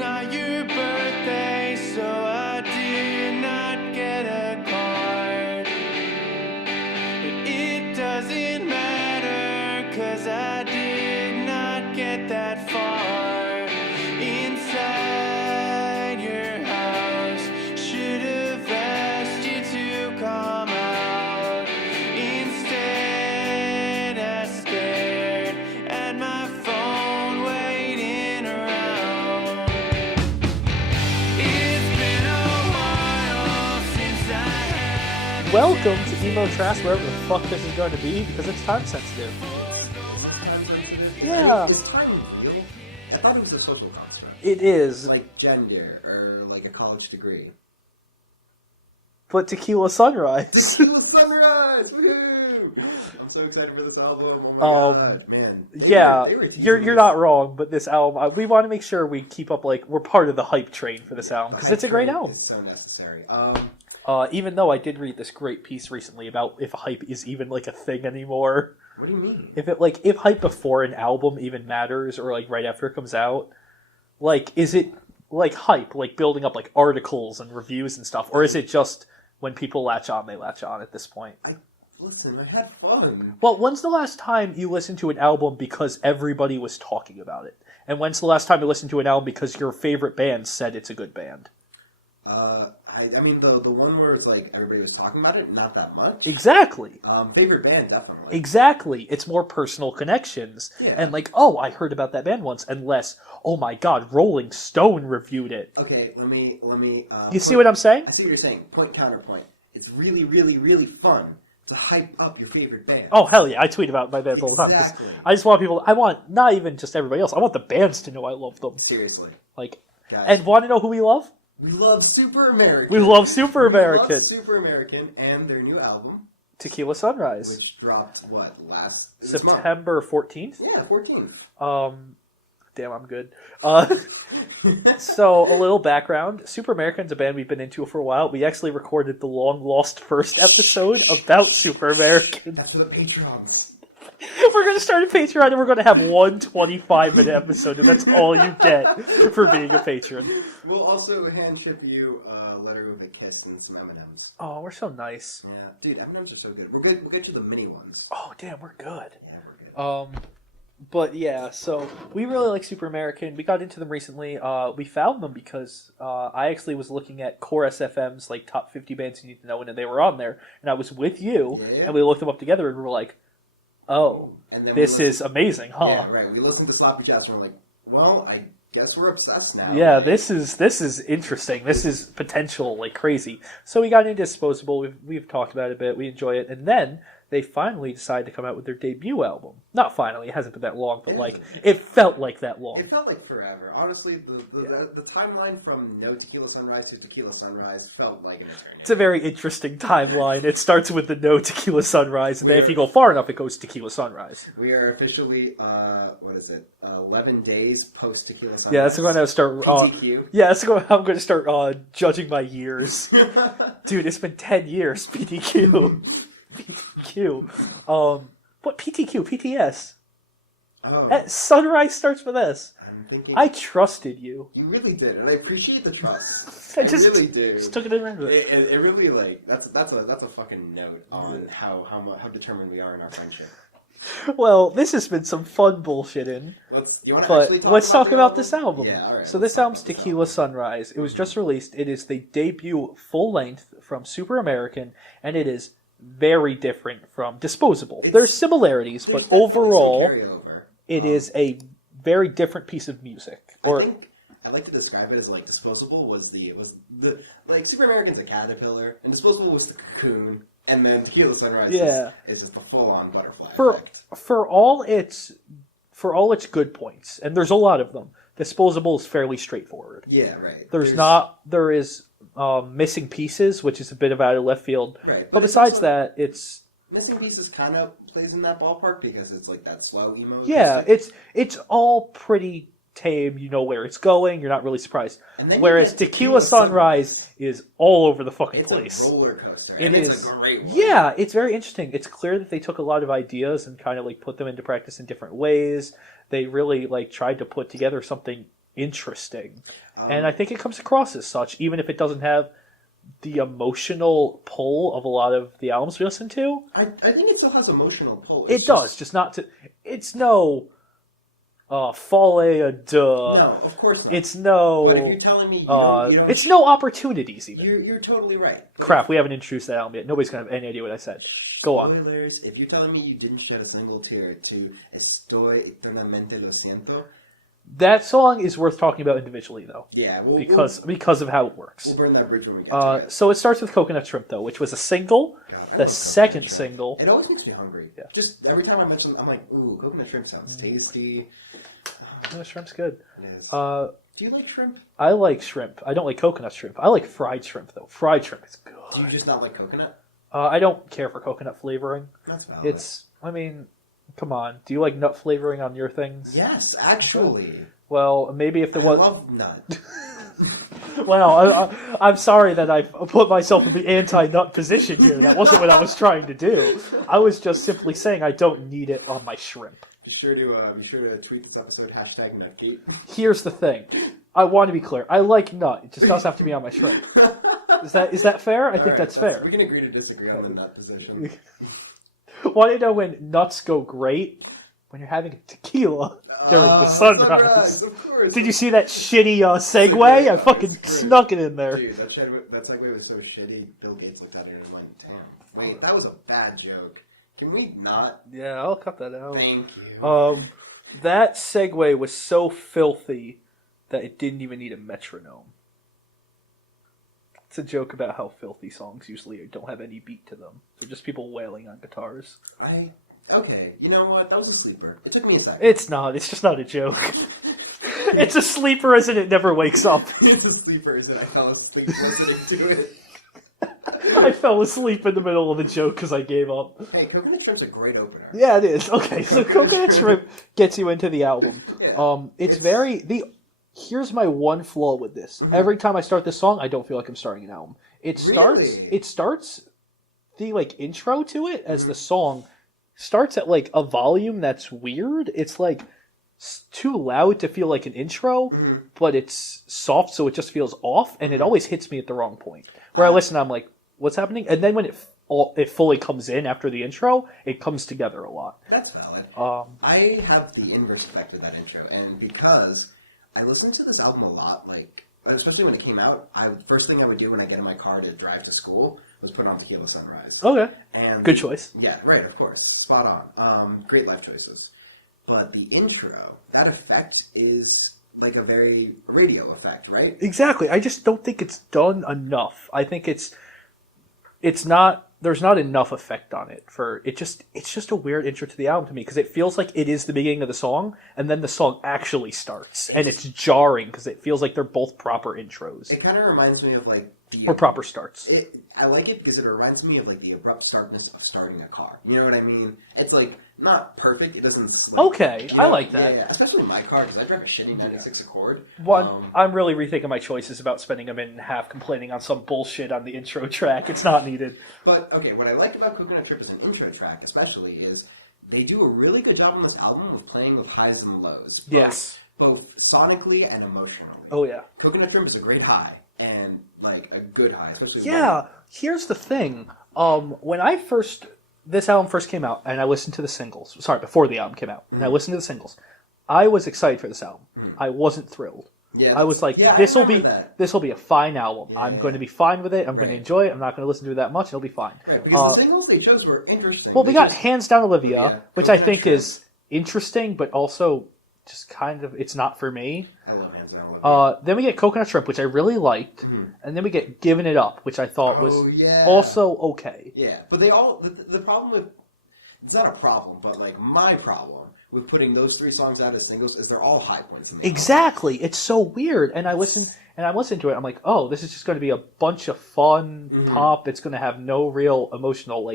not your birthday, so I did not get a card. But it doesn't matter, 'cause I did not get that far. Inside your house, should have asked you to come out. Instead, I stared at my phone, waiting around. It's been a while since I had. Welcome to Emo Trash, wherever the fuck this is going to be, because it's time sensitive. Yeah. Is time real? I thought it was a social construct. It is, Like gender, or like a college degree. but Tequila Sunrise. Tequila Sunrise! Woohoo! I'm so excited for this album. Oh my god, man. Yeah, They were you're not wrong, but this album, we want to make sure we keep up, like, we're part of the hype train for this album, because it's a great album. It's so necessary. Even though I did read this great piece recently about if hype is even, like, a thing anymore. What do you mean? If hype before an album even matters, or, like, right after it comes out, like, is it, like, hype, like, building up, like, articles and reviews and stuff, or is it just when people latch on, they latch on at this point? Listen, I had fun. Well, when's the last time you listened to an album because everybody was talking about it? And when's the last time you listened to an album because your favorite band said it's a good band? I mean, the one where it's like everybody was talking about it, not that much. Exactly. Favorite band, definitely. Exactly. It's more personal connections. Yeah. And like, oh, I heard about that band once, and less, oh my god, Rolling Stone reviewed it. Okay, let me. You see what I'm saying? I see what you're saying. Point, counterpoint. It's really, really, really fun to hype up your favorite band. Oh, hell yeah, I tweet about my bands all the time. 'Cause Exactly. I just want people, I want, not even just everybody else, I want the bands to know I love them. Seriously. Like, Guys. and want to know who we love? We love Super American. We love Super American. We love Super American and their new album, Tequila Sunrise. which dropped, this month? September 14th? Yeah, 14th. Damn, I'm good. So, a little background. Super American's a band we've been into for a while. We actually recorded the long-lost first episode about Super American. That's for the Patrons. We're going to start a Patreon, and we're going to have one 25-minute episode, and that's all you get for being a patron. We'll also hand ship you a letter with a kiss and some M&Ms. Oh, we're so nice. Yeah, dude, M&Ms are so good. We'll get you the mini ones. Oh, damn, we're good. Yeah, we're good. But yeah, so we really like Super American. We got into them recently. We found them because I actually was looking at Core SFM's like top 50 bands you need to know, and they were on there. And I was with you, Yeah. and we looked them up together, and we were like, "Oh, And then this is amazing, huh?" Yeah, right. We listened to Sloppy Jazz and we're like, well, I guess we're obsessed now. Yeah, Like, this is interesting. This is potential like crazy. So we got into Disposable. We've talked about it a bit. We enjoy it, and then they finally decided to come out with their debut album. Not finally, it hasn't been that long, but like it felt like that long. It felt like forever. Honestly, the timeline from No Tequila Sunrise to Tequila Sunrise felt like an eternity. It's a very interesting timeline. It starts with the No Tequila Sunrise, and then if you go far enough, it goes Tequila Sunrise. We are officially, 11 days post Tequila Sunrise. Yeah, that's when I start. PTQ. Yeah, that's when I'm going to start judging my years. Dude, it's been 10 years. PTQ. PTQ. What PTQ? PTS. Oh, Sunrise starts with S. I'm thinking. I trusted you. You really did, and I appreciate the trust. I I just really do. just took it in random. It really like that's a fucking note on how determined we are in our friendship. Well, this has been some fun bullshitting. But Let's talk about this album. Yeah, all right. So this album's Tequila Sunrise. It was just released. It is the debut full length from Super American, and it is very different from Disposable. There's similarities, but overall, it is a very different piece of music. I think I like to describe it as like Disposable was the like Super American's a caterpillar, and Disposable was the cocoon, and then Tequila Sunrise is just a full on butterfly effect. For all its good points, and there's a lot of them. Disposable is fairly straightforward. Yeah, right. There is missing pieces, which is a bit of out of left field. Right, but besides that, it's Missing Pieces kind of plays in that ballpark because it's like that slow emo. yeah, it's all pretty tame. You know where it's going. You're not really surprised. Whereas Tequila Sunrise is all over the fucking place. It's a roller coaster. It's a great one. Yeah, it's very interesting. It's clear that they took a lot of ideas and kind of like put them into practice in different ways. They really like tried to put together something interesting. And I think it comes across as such, even if it doesn't have the emotional pull of a lot of the albums we listen to. I think it still has emotional pull. It does, just not to... It's no... Folle duh. No, of course not. It's no... But if you're telling me you don't it's no opportunities, even. You're totally right. Crap, we haven't introduced that album yet. Nobody's going to have any idea what I said. Go on. Spoilers. If you're telling me you didn't shed a single tear to Estoy eternamente lo siento... That song is worth talking about individually, though. Yeah, because of how it works. We'll burn that bridge when we get to it. So it starts with Coconut Shrimp, though, which was a single. God, the second single. It always makes me hungry. Yeah. Just every time I mention, I'm like, ooh, coconut shrimp sounds tasty. Yeah, shrimp's good. Yes. Do you like shrimp? I like shrimp. I don't like coconut shrimp. I like fried shrimp, though. Fried shrimp is good. Do you just not like coconut? I don't care for coconut flavoring. That's valid. It's, I mean, come on. Do you like nut flavoring on your things? Yes, actually. Well, maybe if there was... I love nut. Well, I'm sorry that I put myself in the anti-nut position here. That wasn't what I was trying to do. I was just simply saying I don't need it on my shrimp. Be sure to tweet this episode #Nutgate. Here's the thing. I want to be clear. I like nut. It just doesn't have to be on my shrimp. Is that fair? I think that's fair. We can agree to disagree on the nut position. Want to know when nuts go great? When you're having a tequila during the sunrise. Of course. Did you see that shitty segue? I fucking snuck it in there. Dude, that segue was so shitty, Bill Gates looked at it and was like, damn. Wait, that was a bad joke. Can we not? Yeah, I'll cut that out. Thank you. That segue was so filthy that it didn't even need a metronome. It's a joke about how filthy songs usually don't have any beat to them. They're just people wailing on guitars. Okay, you know what? That was a sleeper. It took me a second. It's not. It's just not a joke. It's a sleeper as in it never wakes up. It's a sleeper as in I fell asleep listening to it. I fell asleep in the middle of the joke because I gave up. Hey, Coconut Shrimp's a great opener. Yeah, it is. Okay, so Coconut Shrimp gets you into the album. Yeah. Here's my one flaw with this. Mm-hmm. Every time I start this song, I don't feel like I'm starting an album. It starts the intro to it as the song starts at a volume that's weird. It's too loud to feel like an intro, but it's soft, so it just feels off, and it always hits me at the wrong point. Where I listen, I'm like, what's happening? And then when it fully comes in after the intro, it comes together a lot. That's valid. I have the inverse effect of that intro, and because I listened to this album a lot, especially when it came out, first thing I would do when I get in my car to drive to school was put on Tequila Sunrise. Okay. And good choice. Yeah, right, of course. Spot on. Great life choices. But the intro, that effect is like a very radio effect, right? Exactly. I just don't think it's done enough. I think it's not, there's not enough effect on it it's just a weird intro to the album to me because it feels like it is the beginning of the song and then the song actually starts and it's jarring because it feels like they're both proper intros. It kind of reminds me of or proper starts. I like it because it reminds me of the abrupt startness of starting a car. You know what I mean? It's not perfect. It doesn't slip. Okay, I like that. Yeah, especially in my car because I drive a shitty 96 Accord. I'm really rethinking my choices about spending a minute and a half complaining on some bullshit on the intro track. It's not needed. But okay, what I like about Coconut Trip as an intro track, especially, is they do a really good job on this album of playing with highs and lows. Both sonically and emotionally. Oh yeah. Coconut Trip is a great high. And a good high, especially. Yeah, here's the thing. When this album first came out, and I listened to the singles. Sorry, before the album came out, and I listened to the singles. I was excited for this album. I wasn't thrilled. Yeah, I was like, this will be a fine album. Yeah, I'm going to be fine with it. I'm going to enjoy it. I'm not going to listen to it that much. It'll be fine. Right, because the singles they chose were interesting. Well, we got Hands Down Olivia, which I think is interesting, but also just kind of, it's not for me. I love Hands Down Olivia. Then we get Coconut Shrimp, which I really liked, and then we get Giving It Up, which I thought was also okay. Yeah, but they all, the problem with, it's not a problem, but my problem with putting those three songs out as singles is they're all high points. Exactly. It's so weird. And I'm listening to it. I'm like, oh, this is just going to be a bunch of fun pop. It's going to have no real emotional,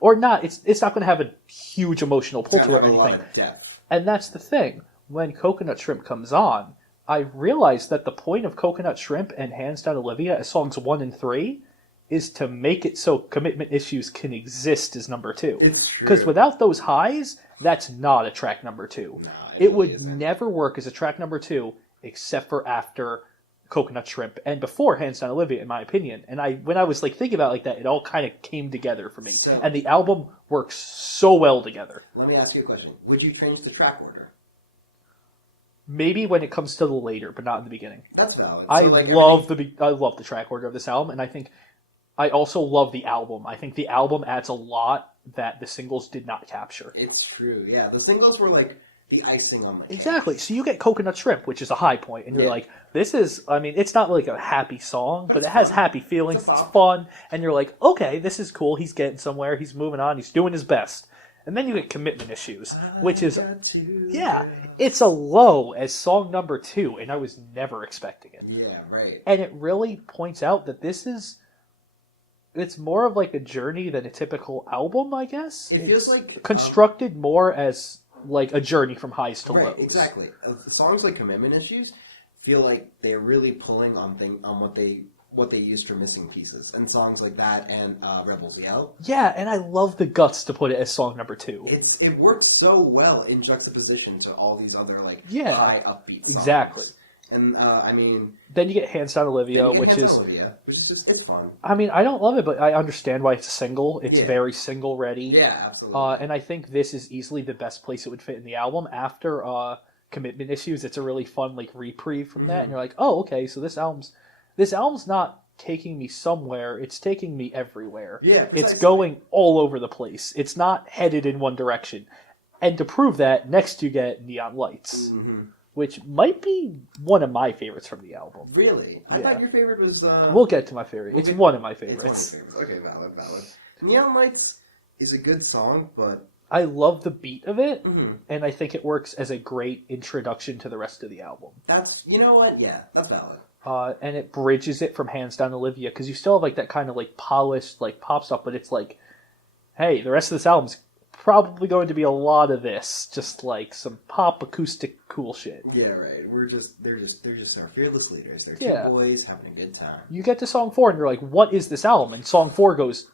or not. It's not going to have a huge emotional pull to it or anything. A lot of depth. And that's the thing. When Coconut Shrimp comes on, I realized that the point of Coconut Shrimp and Hands Down Olivia as songs 1 and 3 is to make it so Commitment Issues can exist as number 2. It's true. Because without those highs, that's not a track number 2. No, it would never work as a track number 2 except for after Coconut Shrimp and before Hands Down Olivia, in my opinion. And when I was like thinking about it like that, it all kind of came together for me. So- and the album works so well together. Let me ask you a question. Would you change the track order? Maybe when it comes to the later, but not in the beginning. That's valid. I So, like, love the track order of this album, and I think I also love the album. I think the album adds a lot that the singles did not capture. It's true. Yeah, the singles were like the icing on my cake. Exactly. So you get Coconut Shrimp, which is a high point, and you're Yeah. like, this is, I mean, it's not like a happy song, but It's it has fun. happy feelings, It's a it's pop. fun, and you're like, okay, this is cool, he's getting somewhere, he's moving on, he's doing his best. And then you get Commitment Issues, which is, yeah, it's a low as song number 2, and I was never expecting it. Yeah, right. And it really points out that it's more of like a journey than a typical album, I guess. It feels like constructed more as like a journey from highs to right, lows. exactly. Songs like Commitment Issues feel like they're really pulling on what they used for missing pieces, and songs like that and Rebels Yell. Yeah, and I love the guts to put it as song number 2. It works so well in juxtaposition to all these other like Yeah, high upbeat songs. exactly. And I mean, Then you get Hands Down Olivia, then you get which Hands is, Down Olivia, which is just it's fun. I mean, I don't love it, but I understand why it's a single. It's Yeah. very single ready. Yeah, absolutely. And I think this is easily the best place it would fit in the album. After Commitment Issues, it's a really fun like reprieve from that, and you're like, oh, okay, so this album's not taking me somewhere, it's taking me everywhere. Yeah, It's precisely. going all over the place. It's not headed in one direction. And to prove that, next you get Neon Lights, which might be one of my favorites from the album. Really? I Yeah. thought your favorite was... We'll get to my favorite. It's one of my It's one of favorites. your favorites. Okay, valid. Neon Lights is a good song, but... I love the beat of it, Mhm. and I think it works as a great introduction to the rest of the album. That's... You know what? Yeah, that's valid. And it bridges it from Hands Down Olivia, because you still have like that kind of like polished like pop stuff, but it's like, hey, the rest of this album's probably going to be a lot of this, just like some pop acoustic cool shit. Yeah, right. They're just our fearless leaders. They're Yeah. two boys having a good time. You get to song 4 and you're like, what is this album? And song 4 goes,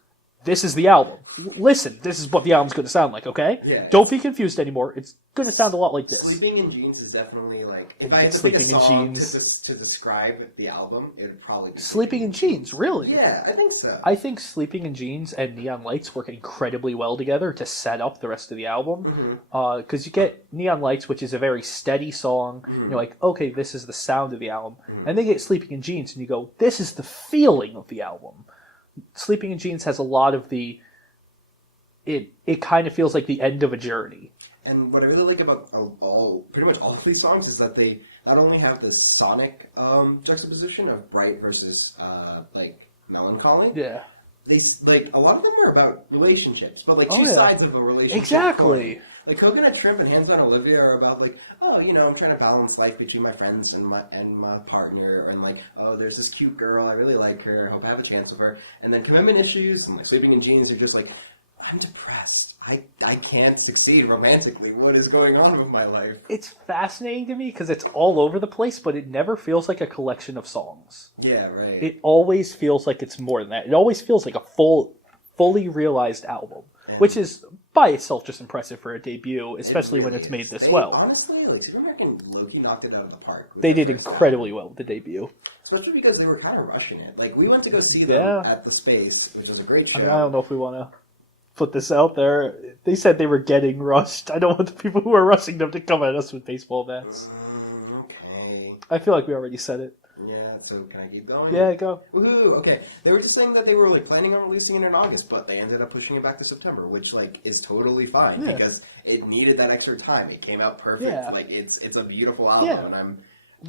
this is the album. Listen, this is what the album's going to sound like, okay? Yeah. Don't be confused anymore. It's going to sound a lot like this. Sleeping in Jeans is definitely like... If you I get had to pick a Sleeping in song Jeans. to describe the album, it would probably be... Sleeping in Jeans, really? Yeah, I think so. I think Sleeping in Jeans and Neon Lights work incredibly well together to set up the rest of the album. Because you get Neon Lights, which is a very steady song. You're like, okay, this is the sound of the album. And then you get Sleeping in Jeans, and you go, this is the feeling of the album. Sleeping in Jeans has a lot of the... It kind of feels like the end of a journey. And what I really like about pretty much all of these songs is that they not only have this sonic juxtaposition of bright versus like melancholy. Yeah. They like a lot of them are about relationships, but like two yeah. sides of a relationship. Exactly. Story. Like Coconut Shrimp and Hands Down Olivia are about like, oh, you know, I'm trying to balance life between my friends and my partner, and like, oh, there's this cute girl, I really like her, I hope I have a chance with her. And then Commitment Issues and like Sleeping in Jeans are just like, I'm depressed. I can't succeed romantically. What is going on with my life? It's fascinating to me because it's all over the place, but it never feels like a collection of songs. Yeah, right. It always feels like it's more than that. It always feels like a fully realized album, which is by itself just impressive for a debut, especially when it's made this well. Honestly, like Super American Loki knocked it out of the park. with They their did first incredibly well with the debut. album. Especially because they were kind of rushing it. Like, we went to go see Yeah. them at the Space, which was a great show. I mean, I don't know if we want to put this out there. They said they were getting rushed. I don't want the people who are rushing them to come at us with baseball bats. Okay. I feel like we already said it. Yeah, so can I keep going? Yeah, go. Woohoo! Okay, they were just saying that they were like planning on releasing it in August, but they ended up pushing it back to September, which like is totally fine Yeah. because it needed that extra time. It came out perfect. Yeah. Like it's a beautiful album, Yeah. and I'm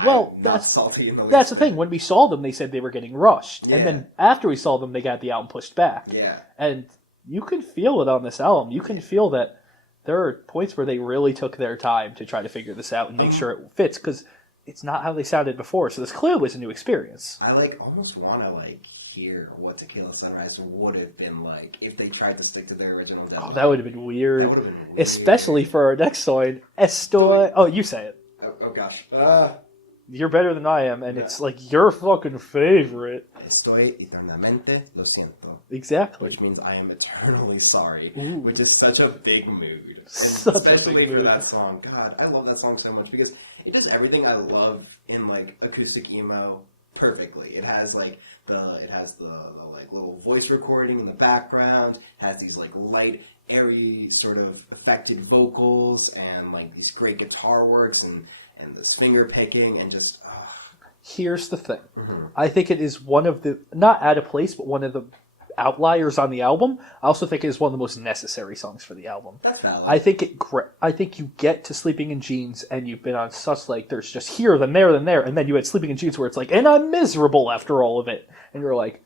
Well, not salty in the least. That's the thing. When we saw them, they said they were getting rushed. Yeah. And then after we saw them, they got the album pushed back. Yeah, And you can feel it on this album. You can feel that there are points where they really took their time to try to figure this out and make sure it fits, because it's not how they sounded before. So this clearly was a new experience. I like almost want to like hear what Tequila Sunrise would have been like if they tried to stick to their original demo. Oh, that would have been weird. That would've been weird. Especially for our next song, Estoy... Oh, you say it. Oh gosh. You're better than I am, and it's like your fucking favorite. Estoy eternamente lo siento. Exactly. Which means I am eternally sorry, Ooh. which is such a big mood. And Such a especially big for mood. that song. God, I love that song so much because it does everything I love in like acoustic emo perfectly. It has like the like little voice recording in the background, has these like light, airy sort of affected vocals, and like these great guitar works and this finger picking and just. Here's the thing. Mm-hmm. I think it is one of the, not out of place, but one of the outliers on the album. I also think it is one of the most necessary songs for the album. That's valid. I think you get to Sleeping in Jeans and you've been on such like, there's just here, then there, and then you had Sleeping in Jeans where it's like, and I'm miserable after all of it. And you're like,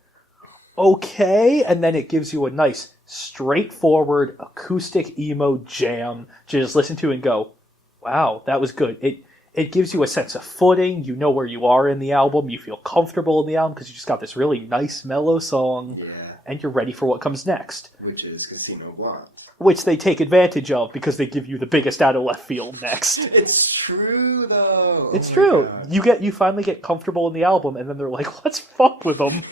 okay. And then it gives you a nice, straightforward, acoustic emo jam to just listen to and go, wow, that was good. It gives you a sense of footing. You know where you are in the album. You feel comfortable in the album because you just got this really nice, mellow song. Yeah. And you're ready for what comes next. Which is Casino Blonde. Which they take advantage of because they give you the biggest out of left field next. It's true, though. It's true. You finally get comfortable in the album, and then they're like, let's fuck with them.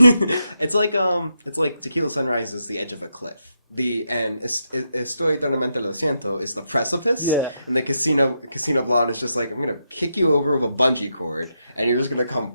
It's like Tequila Sunrise is the edge of a cliff. Estoy totalmente lo siento is the precipice. Yeah. And the Casino Blonde is just like, I'm gonna kick you over with a bungee cord, and you're just gonna come.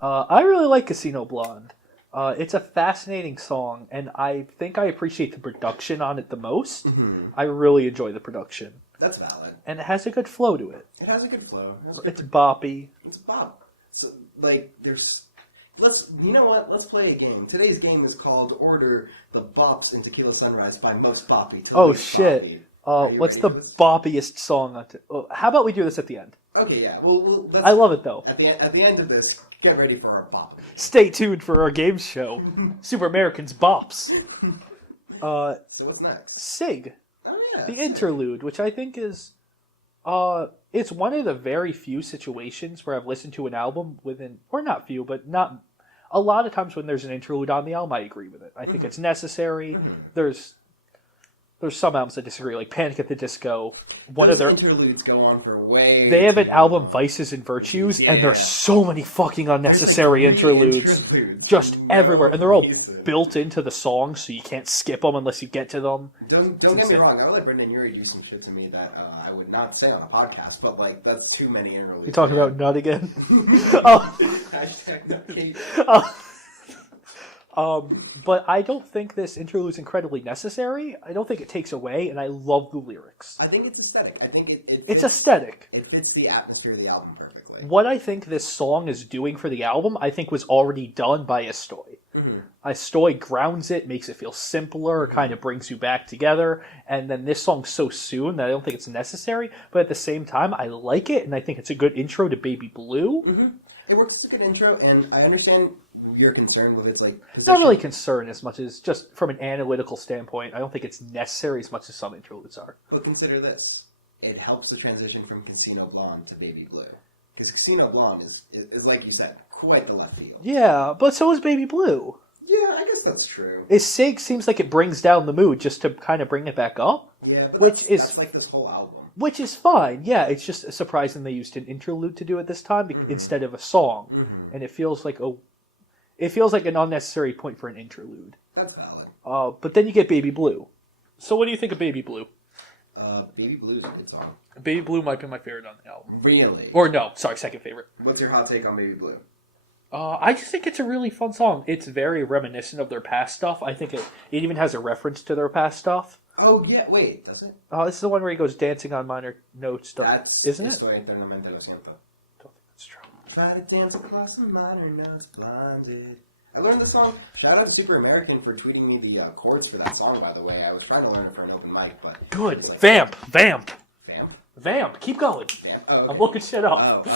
I really like Casino Blonde. It's a fascinating song, and I think I appreciate the production on it the most. Mm-hmm. I really enjoy the production. That's valid. And it has a good flow to it. It has a good flow. It's boppy. It's bop. So, like, you know what? Let's play a game. Today's game is called Order the Bops in Tequila Sunrise by most boppy to least shit. boppy. What's the boppiest song on how about we do this at the end? Okay, yeah. Well, I love it, though. At the end of this, get ready for our bop. Stay tuned for our game show, Super Americans Bops. So what's next? Sig. Oh, yeah. The interlude, which I think is... it's one of the very few situations where I've listened to an album or not few, but not... A lot of times when there's an interlude on the album, I agree with it. I think it's necessary. There's some albums I disagree, like Panic at the Disco. Those interludes go on for way. They have an album, Vices and Virtues, and there's so many fucking unnecessary interludes just everywhere, and they're all built into the song, so you can't skip them unless you get to them. Don't get me wrong. I would let Brendan Urie do some shit to me that I would not say on a podcast, but like that's too many interludes. You talking about Nut again? Hashtag Nut Kate. But I don't think this interlude is incredibly necessary. I don't think it takes away, and I love the lyrics. I think it's aesthetic. I think it's aesthetic. It fits the atmosphere of the album perfectly. What I think this song is doing for the album, I think was already done by Estoy. Estoy grounds it, makes it feel simpler, kind of brings you back together, and then this song's so soon that I don't think it's necessary, but at the same time, I like it, and I think it's a good intro to Baby Blue. Mm-hmm. It works as a good intro, and I understand your concern with it's like... Not really concerned as much as just from an analytical standpoint. I don't think it's necessary as much as some interludes are. But consider this. It helps the transition from Casino Blonde to Baby Blue. Because Casino Blonde is, like you said, quite the left field. Yeah, but so is Baby Blue. Yeah, I guess that's true. Sig seems like it brings down the mood just to kind of bring it back up. Yeah, but that's like this whole album. Which is fine, yeah. It's just surprising they used an interlude to do it this time instead of a song, and it feels like an unnecessary point for an interlude. That's valid. But then you get Baby Blue. So what do you think of Baby Blue? Baby Blue's a good song. Baby Blue might be my favorite on the album. Really? Or no, sorry, second favorite. What's your hot take on Baby Blue? I just think it's a really fun song. It's very reminiscent of their past stuff. I think it even has a reference to their past stuff. Oh, yeah, wait, does it? This is the one where he goes dancing on minor notes. Isn't it? Estoy eternamente lo siento. I don't think that's true. Try to dance across the minor notes, blinded. I learned this song. Shout out to Super American for tweeting me the chords for that song, by the way. I was trying to learn it for an open mic, but... Good. Like, Vamp. Vamp? Keep going. Vamp. Oh, okay. I'm looking shit up.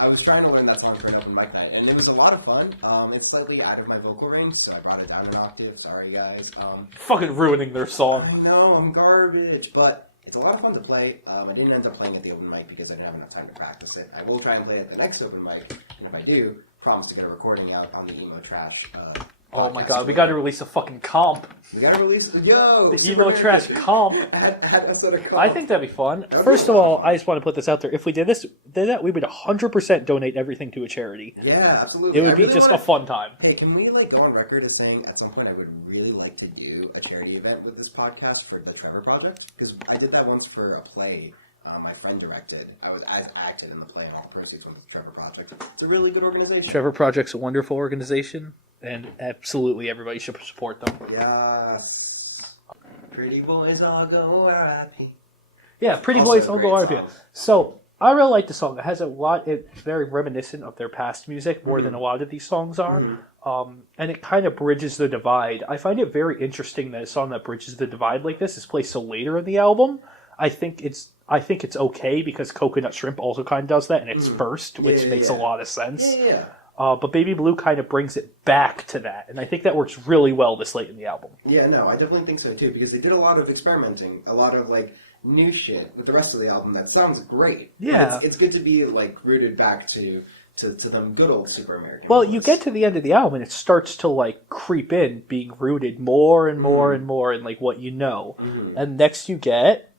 I was trying to learn that song for an open mic night, and it was a lot of fun. It's slightly out of my vocal range, so I brought it down an octave. Sorry, guys. Fucking ruining their song. I know, I'm garbage, but it's a lot of fun to play. I didn't end up playing at the open mic because I didn't have enough time to practice it. I will try and play at the next open mic, and if I do, promise to get a recording out on the Emo Trash Oh my god, we gotta release a fucking comp. We gotta release the Emo Trash comp. I think that'd be fun. First of all, I just want to put this out there. If we did that, we would 100% donate everything to a charity. Yeah, absolutely. It would be just a fun time. Hey, can we go on record as saying at some point I would really like to do a charity event with this podcast for the Trevor Project? Because I did that once for a play my friend directed. I acted in the play, and all proceeds went to Trevor Project. It's a really good organization. Trevor Project's a wonderful organization, and absolutely everybody should support them. Yes. Pretty boys all go R.I.P. Yeah, Pretty Also Boys a Don't great Go R.I.P. song. So, I really like the song. It has a lot, it's very reminiscent of their past music, more than a lot of these songs are. And it kind of bridges the divide. I find it very interesting that a song that bridges the divide like this is placed so later in the album. I think it's okay because Coconut Shrimp also kind of does that, and it's first, which makes a lot of sense. Yeah. But Baby Blue kind of brings it back to that, and I think that works really well this late in the album. Yeah, no, I definitely think so too, because they did a lot of experimenting, a lot of like new shit with the rest of the album that sounds great. Yeah. It's good to be like rooted back to them good old Super American. Well, ones. you get to the end of the album, and it starts to like creep in, being rooted more and more and more in like what you know. And next you get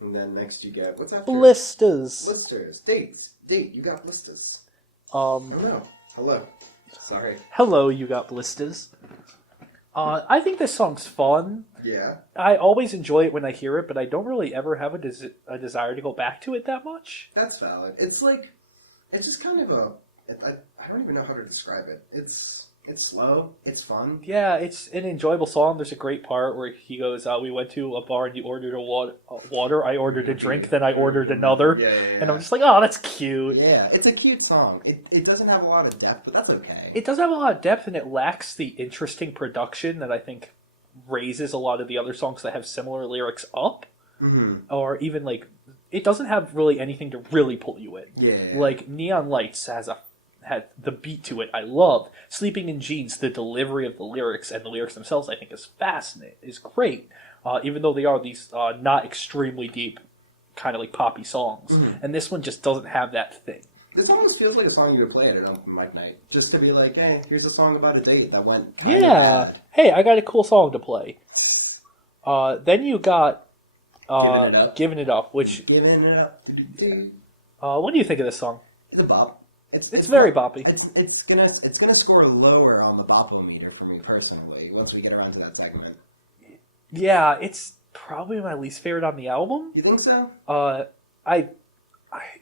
And then next you get, what's after? Blisters. Blisters. Date, you got blisters. Oh no. Hello. Sorry. Hello, you got blisters. I think this song's fun. Yeah. I always enjoy it when I hear it, but I don't really ever have a desire to go back to it that much. That's valid. It's like, it's just kind of I don't even know how to describe it. It's slow. It's fun. Yeah, it's an enjoyable song. There's a great part where he goes, we went to a bar and you ordered a water. I ordered a drink, then I ordered another. Yeah. And I'm just like, oh, that's cute. Yeah, it's a cute song. It doesn't have a lot of depth, but that's okay. It does have a lot of depth, and it lacks the interesting production that I think raises a lot of the other songs that have similar lyrics up. Or even, like, it doesn't have really anything to really pull you in. Yeah. Like, Neon Lights had the beat to it I love. Sleeping in Jeans, the delivery of the lyrics and the lyrics themselves I think is fascinating, is great. Even though they are these not extremely deep, kind of like poppy songs. And this one just doesn't have that thing. This almost feels like a song you would play at an open mic night. Just to be like, hey, here's a song about a date that went Yeah. Hey, I got a cool song to play. Then you got Giving It Up, which... Giving It Up. what do you think of this song? It's a bop. It's very boppy. It's gonna score lower on the boppometer for me personally once we get around to that segment. Yeah, it's probably my least favorite on the album. You think so?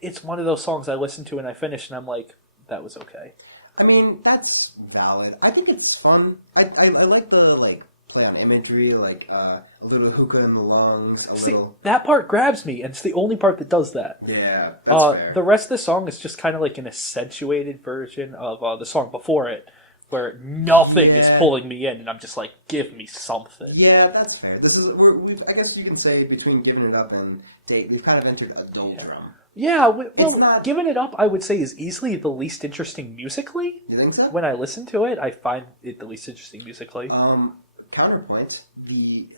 It's one of those songs I listen to and I finish and I'm like, that was okay. I mean, that's valid. I think it's fun. I like the play on imagery, like a little hookah in the lungs, little. That part grabs me, and it's the only part that does that. Yeah, that's fair. The rest of the song is just kind of like an accentuated version of the song before it, where nothing is pulling me in, and I'm just like, give me something. Yeah, that's fair. This is I guess you can say between Giving It Up and Date, we've kind of entered adult drum. Yeah, well, Giving It Up, I would say, is easily the least interesting musically. You think so? When I listen to it, I find it the least interesting musically. Counterpoint, the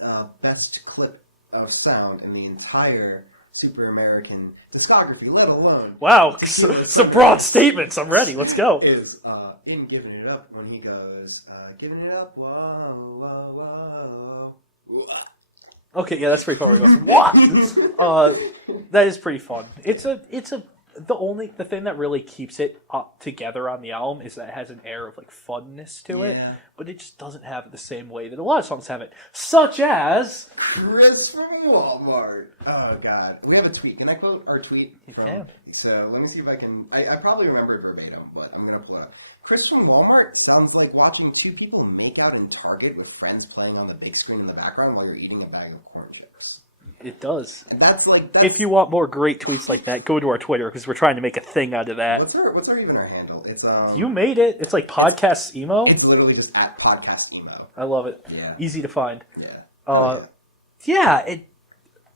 best clip of sound in the entire Super American discography, let alone... Wow, some broad statements. I'm ready. Let's go. Is in Giving It Up when he goes, Giving It Up, whoa, whoa, whoa. Okay, yeah, that's pretty fun. Where he goes, what? That is pretty fun. The thing that really keeps it up together on the album is that it has an air of like funness to it, but it just doesn't have it the same way that a lot of songs have it, such as Chris from Walmart. Oh god, we have a tweet. Can I quote our tweet? You can. So let me see if I can. I probably remember it verbatim, but I'm gonna pull it up. Chris from Walmart sounds like watching two people make out in Target with friends playing on the big screen in the background while you're eating a bag of corn chips. It does. And that's if you want more great tweets like that, go to our Twitter because we're trying to make a thing out of that. What's our handle? It's You made it. It's like Podcast Emo. It's literally just at Podcast Emo. I love it. Yeah. Easy to find. Yeah.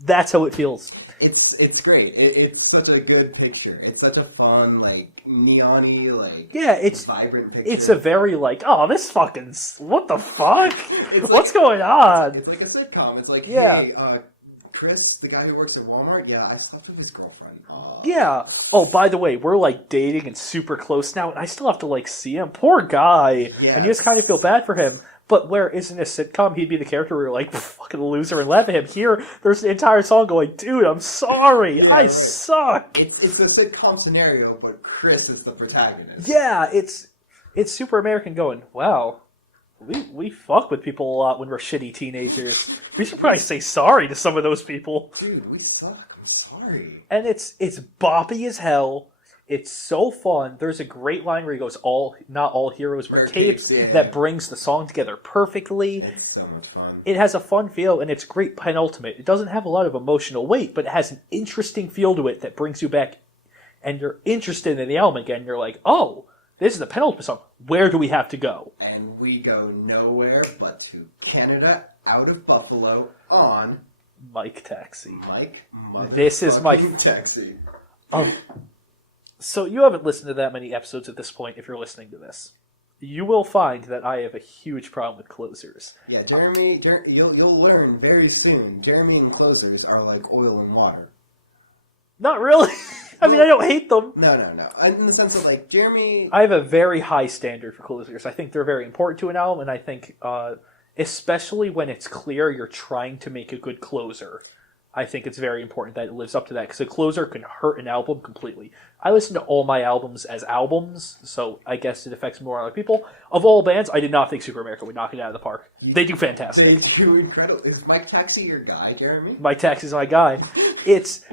That's how it feels. It's great. It's such a good picture. It's such a fun, neon-y, it's vibrant picture. It's a very this fucking what the fuck? What's going on? It's like a sitcom. It's like, hey, Chris, the guy who works at Walmart, I slept with his girlfriend. Aww. Yeah. Oh, by the way, we're dating and super close now, and I still have to see him. Poor guy. Yes. And you just kind of feel bad for him. But where isn't a sitcom, he'd be the character where you're fucking loser and laugh at him. Here, there's an entire song going, dude, I'm sorry, I suck. It's a sitcom scenario, but Chris is the protagonist. Yeah, it's Super American going, wow, we fuck with people a lot when we're shitty teenagers. We should probably say sorry to some of those people. Dude, we suck. I'm sorry. sorry. And it's boppy as hell. It's so fun. There's a great line where he goes, not all heroes wear capes, that brings the song together perfectly. It's so much fun. It has a fun feel, and it's great penultimate. It doesn't have a lot of emotional weight, but it has an interesting feel to it that brings you back, and you're interested in the album again. You're like, oh, this is the penultimate song. Where do we have to go? And we go nowhere but to Canada, out of Buffalo, on... Mike Taxi. This is Mike Taxi. So you haven't listened to that many episodes at this point if you're listening to this. You will find that I have a huge problem with closers. Yeah, you'll learn very soon. Jeremy and closers are like oil and water. Not really. I mean, I don't hate them. No. In the sense of, like, Jeremy... I have a very high standard for closers. I think they're very important to an album, and I think, especially when it's clear you're trying to make a good closer, I think it's very important that it lives up to that, because a closer can hurt an album completely. I listen to all my albums as albums, so I guess it affects more other people. Of all bands, I did not think Super America would knock it out of the park. They do fantastic. They do incredible. Is Mike Taxi your guy, Jeremy? Mike Taxi's my guy.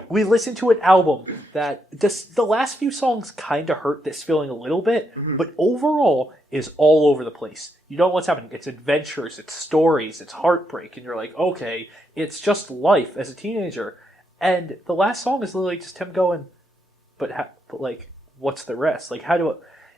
We listened to an album that the last few songs kind of hurt this feeling a little bit, but overall is all over the place. You know what's happening. It's adventures, it's stories, it's heartbreak, and you're like, okay, it's just life as a teenager. And the last song is literally just him going, but like, what's the rest? Like,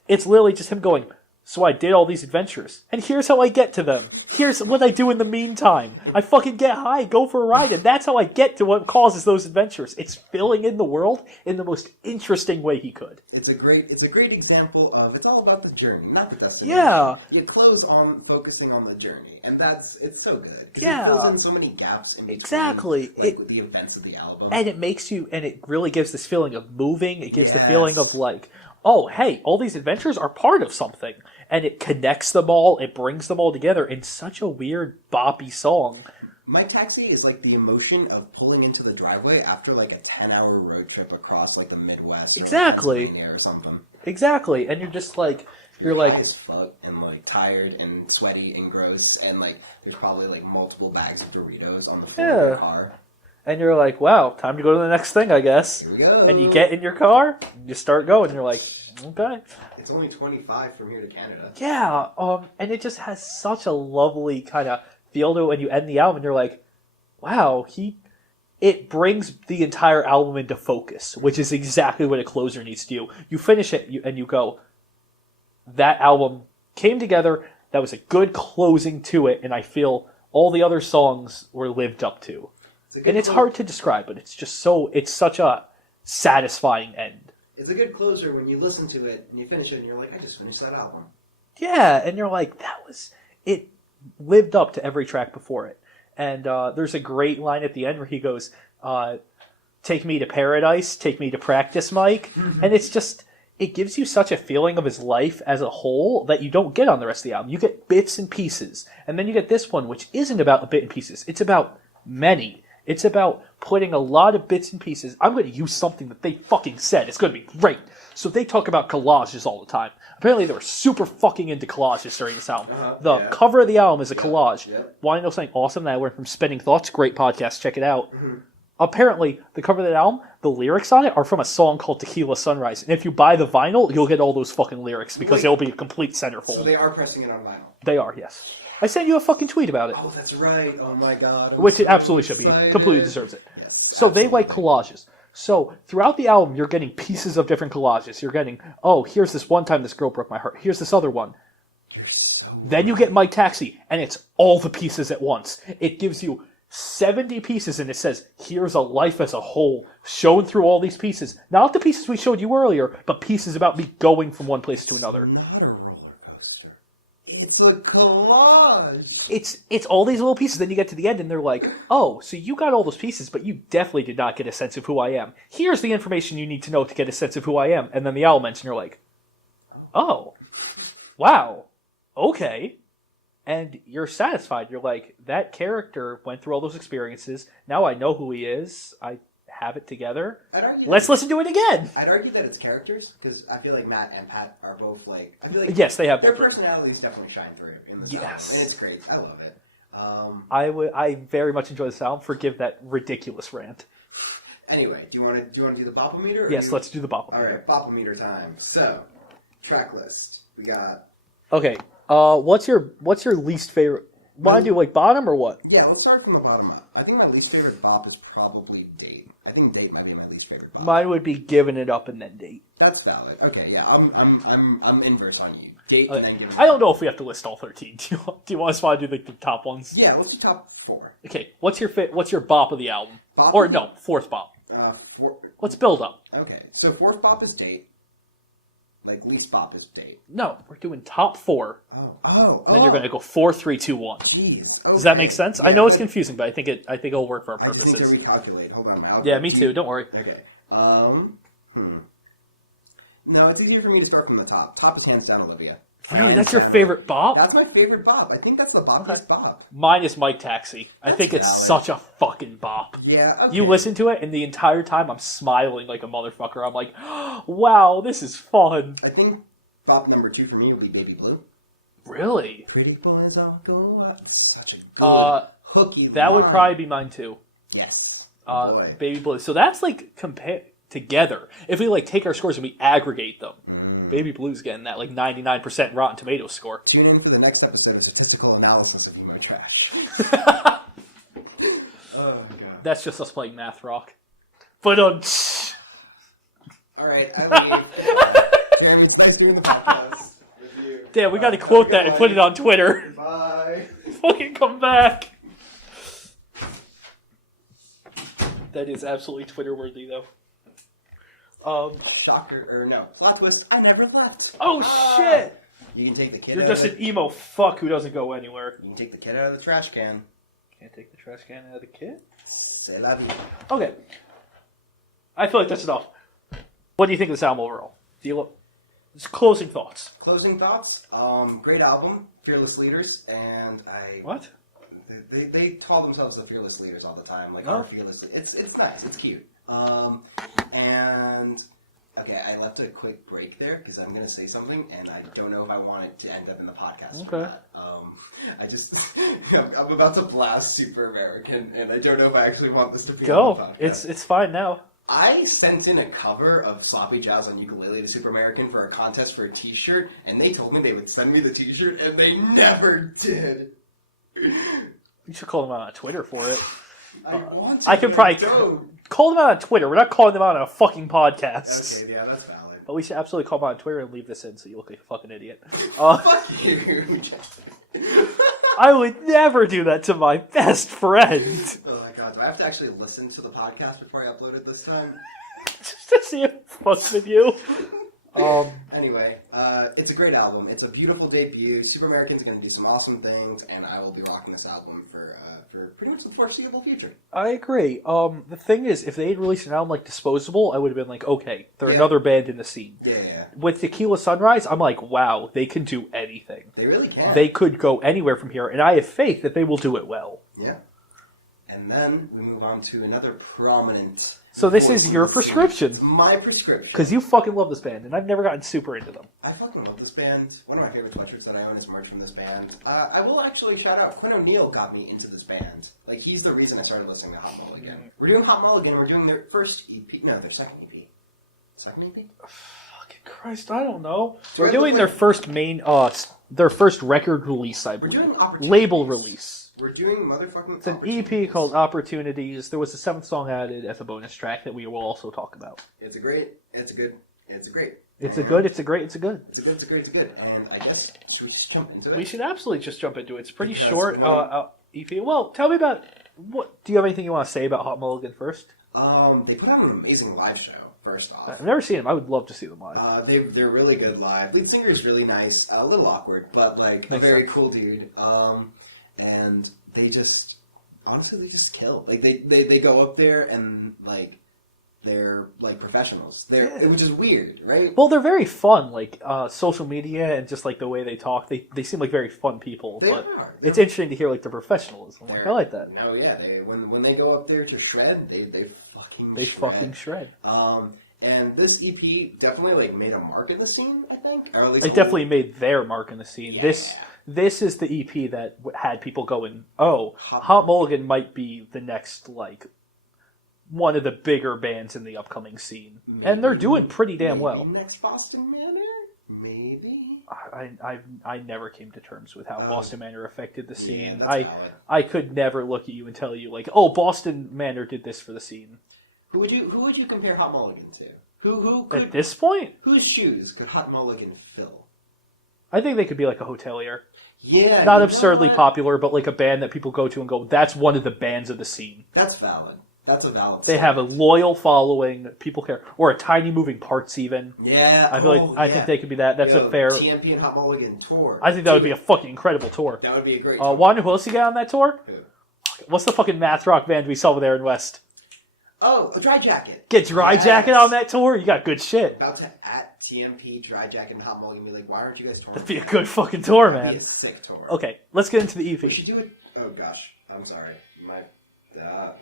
it's literally just him going, so I did all these adventures, and here's how I get to them. Here's what I do in the meantime. I fucking get high, go for a ride, and that's how I get to what causes those adventures. It's filling in the world in the most interesting way he could. It's a great example of, it's all about the journey, not the destination. Yeah. You close on focusing on the journey, and it's so good. Yeah. It fills in so many gaps in between, exactly. with the events of the album. And it really gives this feeling of moving. It gives the feeling of like, oh, hey, all these adventures are part of something. And it connects them all, it brings them all together in such a weird, boppy song. Mike Taxi is like the emotion of pulling into the driveway after like a 10-hour road trip across like the Midwest. Exactly. Or something. Exactly. And you're just like, high as fuck and like tired and sweaty and gross, and like there's probably like multiple bags of Doritos on the floor of the car. And you're like, wow, time to go to the next thing, I guess. Here we go. And you get in your car, and you start going, and you're like, okay. It's only 25 from here to Canada. Yeah, and it just has such a lovely kind of feel to it when you end the album, and you're like, wow, it brings the entire album into focus, which is exactly what a closer needs to do. You finish it, and you go, that album came together, that was a good closing to it, and I feel all the other songs were lived up to. And it's hard to describe, but it's just it's such a satisfying end. It's a good closer when you listen to it and you finish it and you're like, I just finished that album. Yeah, and you're like, it lived up to every track before it. And there's a great line at the end where he goes, take me to paradise, take me to practice, Mike. And it's just, it gives you such a feeling of his life as a whole that you don't get on the rest of the album. You get bits and pieces. And then you get this one, which isn't about a bit and pieces. It's about many. It's about putting a lot of bits and pieces. I'm going to use something that they fucking said. It's going to be great. So they talk about collages all the time. Apparently they were super fucking into collages during this album. The cover of the album is a collage. Want to know something awesome that I learned from Spinning Thoughts? Great podcast. Check it out. Apparently, the cover of that album, the lyrics on it are from a song called Tequila Sunrise. And if you buy the vinyl, you'll get all those fucking lyrics because it'll be a complete centerfold. So they are pressing it on vinyl? They are, yes. I sent you a fucking tweet about it. Oh, that's right. Oh my god. Which it absolutely should be. It completely deserves it. Yes. So they like collages. So throughout the album, you're getting pieces of different collages. You're getting, oh, here's this one time this girl broke my heart. Here's this other one. Then you get Mike Taxi, and it's all the pieces at once. It gives you 70 pieces, and it says, here's a life as a whole, shown through all these pieces. Not the pieces we showed you earlier, but pieces about me going from one place to another. Not a roller coaster. It's a collage. It's all these little pieces. Then you get to the end, and they're like, oh, so you got all those pieces, but you definitely did not get a sense of who I am. Here's the information you need to know to get a sense of who I am. And then the album ends, and you're like, oh, wow, okay. And you're satisfied. You're like, that character went through all those experiences. Now I know who he is. I have it together. Let's listen to it again. I'd argue that it's characters, because I feel like Matt and Pat are both like... I feel like yes, they have their both. personalities definitely shine through in this album. And it's great. I love it. I very much enjoy this album. Forgive that ridiculous rant. Anyway, do you want to do the bop-o-meter? Yes, let's do the bop. All right, bop-o-meter time. So, track list. We got. Okay. What's your least favorite? Want to do like bottom or what? Yeah, let's start from the bottom up. I think my least favorite bop is probably Date. I think Date might be my least favorite bop. Mine would be Giving It Up and then Date. That's valid. Okay, yeah, I'm inverse on you. Date and then Give It Up. I don't know if we have to list all 13. Do you want to do like the top ones? Yeah, let's do top 4. Okay. What's your bop of the album? Bop Or of no, fourth bop. 4. Let's build up. Okay, so fourth bop is Date. Like least bop is Date. No, we're doing top 4. Then You're going to go 4, 3, 2, 1. Jeez. Okay. Does that make sense? Yeah, I know it's confusing, but I think it'll work for our I just purposes. need to recalculate. Hold on. Yeah, me too. Don't worry. Okay. No, it's easier for me to start from the top. Top is hands down Olivia. Really? That's your favorite bop? That's my favorite bop. I think that's the boppiest bop. Mine is Mike Taxi. I think it's valid. such a fucking bop. Yeah. Okay. You listen to it, and the entire time I'm smiling like a motherfucker. I'm like, wow, this is fun. I think bop number 2 for me would be Baby Blue. Really? Pretty boys all go up. It's such a good hooky That would line. probably be mine too. Yes. Baby Blue. So that's like together. If we like take our scores and we aggregate them, Baby Blue's getting that like 99% Rotten Tomatoes score. Tune in for the next episode of Statistical Analysis of Emo Trash. Oh my god. That's just us playing math rock. But Alright, I leave. Jeremy, it's nice doing the podcast with you. damn, we got to quote that and put it on Twitter. Bye. Fucking come back. That is absolutely Twitter worthy though. Shocker, or no, plot twist, I never left. Oh shit! You can take the kid You're out just of an emo fuck who doesn't go anywhere. You can take the kid out of the trash can. Can't take the trash can out of the kid? C'est la vie. Okay. I feel like that's enough. What do you think of this album overall? Just closing thoughts. Closing thoughts. Great album, Fearless Leaders, and What? They call themselves the Fearless Leaders all the time, like Oh. our Fearless. It's nice, it's cute. And okay, I left a quick break there because I'm gonna say something, and I don't know if I want it to end up in the podcast. For Okay. that. I just I'm about to blast Super American, and I don't know if I actually want this to be on the Go. podcast. It's fine now. I sent in a cover of Sloppy Jazz on Ukulele to Super American for a contest for a t-shirt, and they told me they would send me the t-shirt, and they never did. You should call them out on Twitter for it. I want to, I could but probably don't. call them out on Twitter. We're not calling them out on a fucking podcast. Okay, yeah, that's valid. But we should absolutely call them out on Twitter and leave this in so you look like a fucking idiot. Fuck you, Justin. I would never do that to my best friend. Oh my god, do I have to actually listen to the podcast before I upload it this time? Just to see if it fucks with you. Anyway, it's a great album. It's a beautiful debut. Super American's going to do some awesome things, and I will be rocking this album for pretty much the foreseeable future. I agree. The thing is, if they had released an album like Disposable, I would have been like, okay, they're Yeah. another band in the scene. Yeah. With Tequila Sunrise, I'm like, wow, they can do anything. They really can. They could go anywhere from here, and I have faith that they will do it well. Yeah. And then we move on to another prominent... So this force is in your the scene. prescription. It's my prescription. Because you fucking love this band, and I've never gotten super into them. I fucking love this band. One of my favorite sweatshirts that I own is merch from this band. I will actually shout out, Quinn O'Neill got me into this band. Like, he's the reason I started listening to Hot Mulligan. We're doing Hot Mulligan, we're doing their first EP. No, their second EP. Second EP? Fucking Christ, I don't know. So We're doing their first their first record release, I We're believe. doing Opportunities. Label release. We're doing motherfucking It's an EP called Opportunities. There was a 7th song added as a bonus track that we will also talk about. It's a great, it's a good, it's a great. It's a good, it's a great, it's a good. It's a good, it's a great, it's a good. And I guess, should we just jump into it? We should absolutely just jump into it. It's pretty Because short EP. Well, tell me about, do you have anything you want to say about Hot Mulligan first? They put out an amazing live show, first off. I've never seen them. I would love to see them live. They're really good live. Lead singer's really nice, a little awkward, but like Makes a very sense. cool dude. And they just honestly just kill. Like they go up there and like they're like professionals. Which is weird, right? Well, they're very fun, like social media and just like the way they talk. They seem like very fun people. They but are. it's interesting to hear like their professionalism. Like, I like that. No, yeah. When they go up there to shred, they They shred. fucking shred. And this EP definitely like made a mark in the scene, I think. Or at least It definitely made their mark in the scene. Yeah. This is the EP that had people going, oh, Hot Mulligan might be the next like one of the bigger bands in the upcoming scene. And they're doing pretty damn well. Next Boston Manor? Maybe? I never came to terms with how Boston Manor affected the scene. Yeah, I could never look at you and tell you, like, oh, Boston Manor did this for the scene. Who would you compare Hot Mulligan to? Who could, at this point? Whose shoes could Hot Mulligan fill? I think they could be like a hotelier. Yeah. Not absurdly popular, but like a band that people go to and go, that's one of the bands of the scene. That's valid. That's a valid They have a loyal following, people care, or a tiny moving parts even. Yeah. I feel I think they could be that. That's a fair... TMP and Hot Mulligan tour. I think that would be a fucking incredible tour. That would be a great tour. Want to know who else you got on that tour? Who? What's the fucking math rock band we saw there in West? Oh, Dry Jacket. Get Dry Jacket on that tour? You got good shit. About to at TMP, Dry Jacket, and Hot Mulligan be like, why aren't you guys touring? That'd be a good fucking tour, man. That'd be a sick tour. Okay, let's get into the EP. We should do it. Oh gosh, I'm sorry.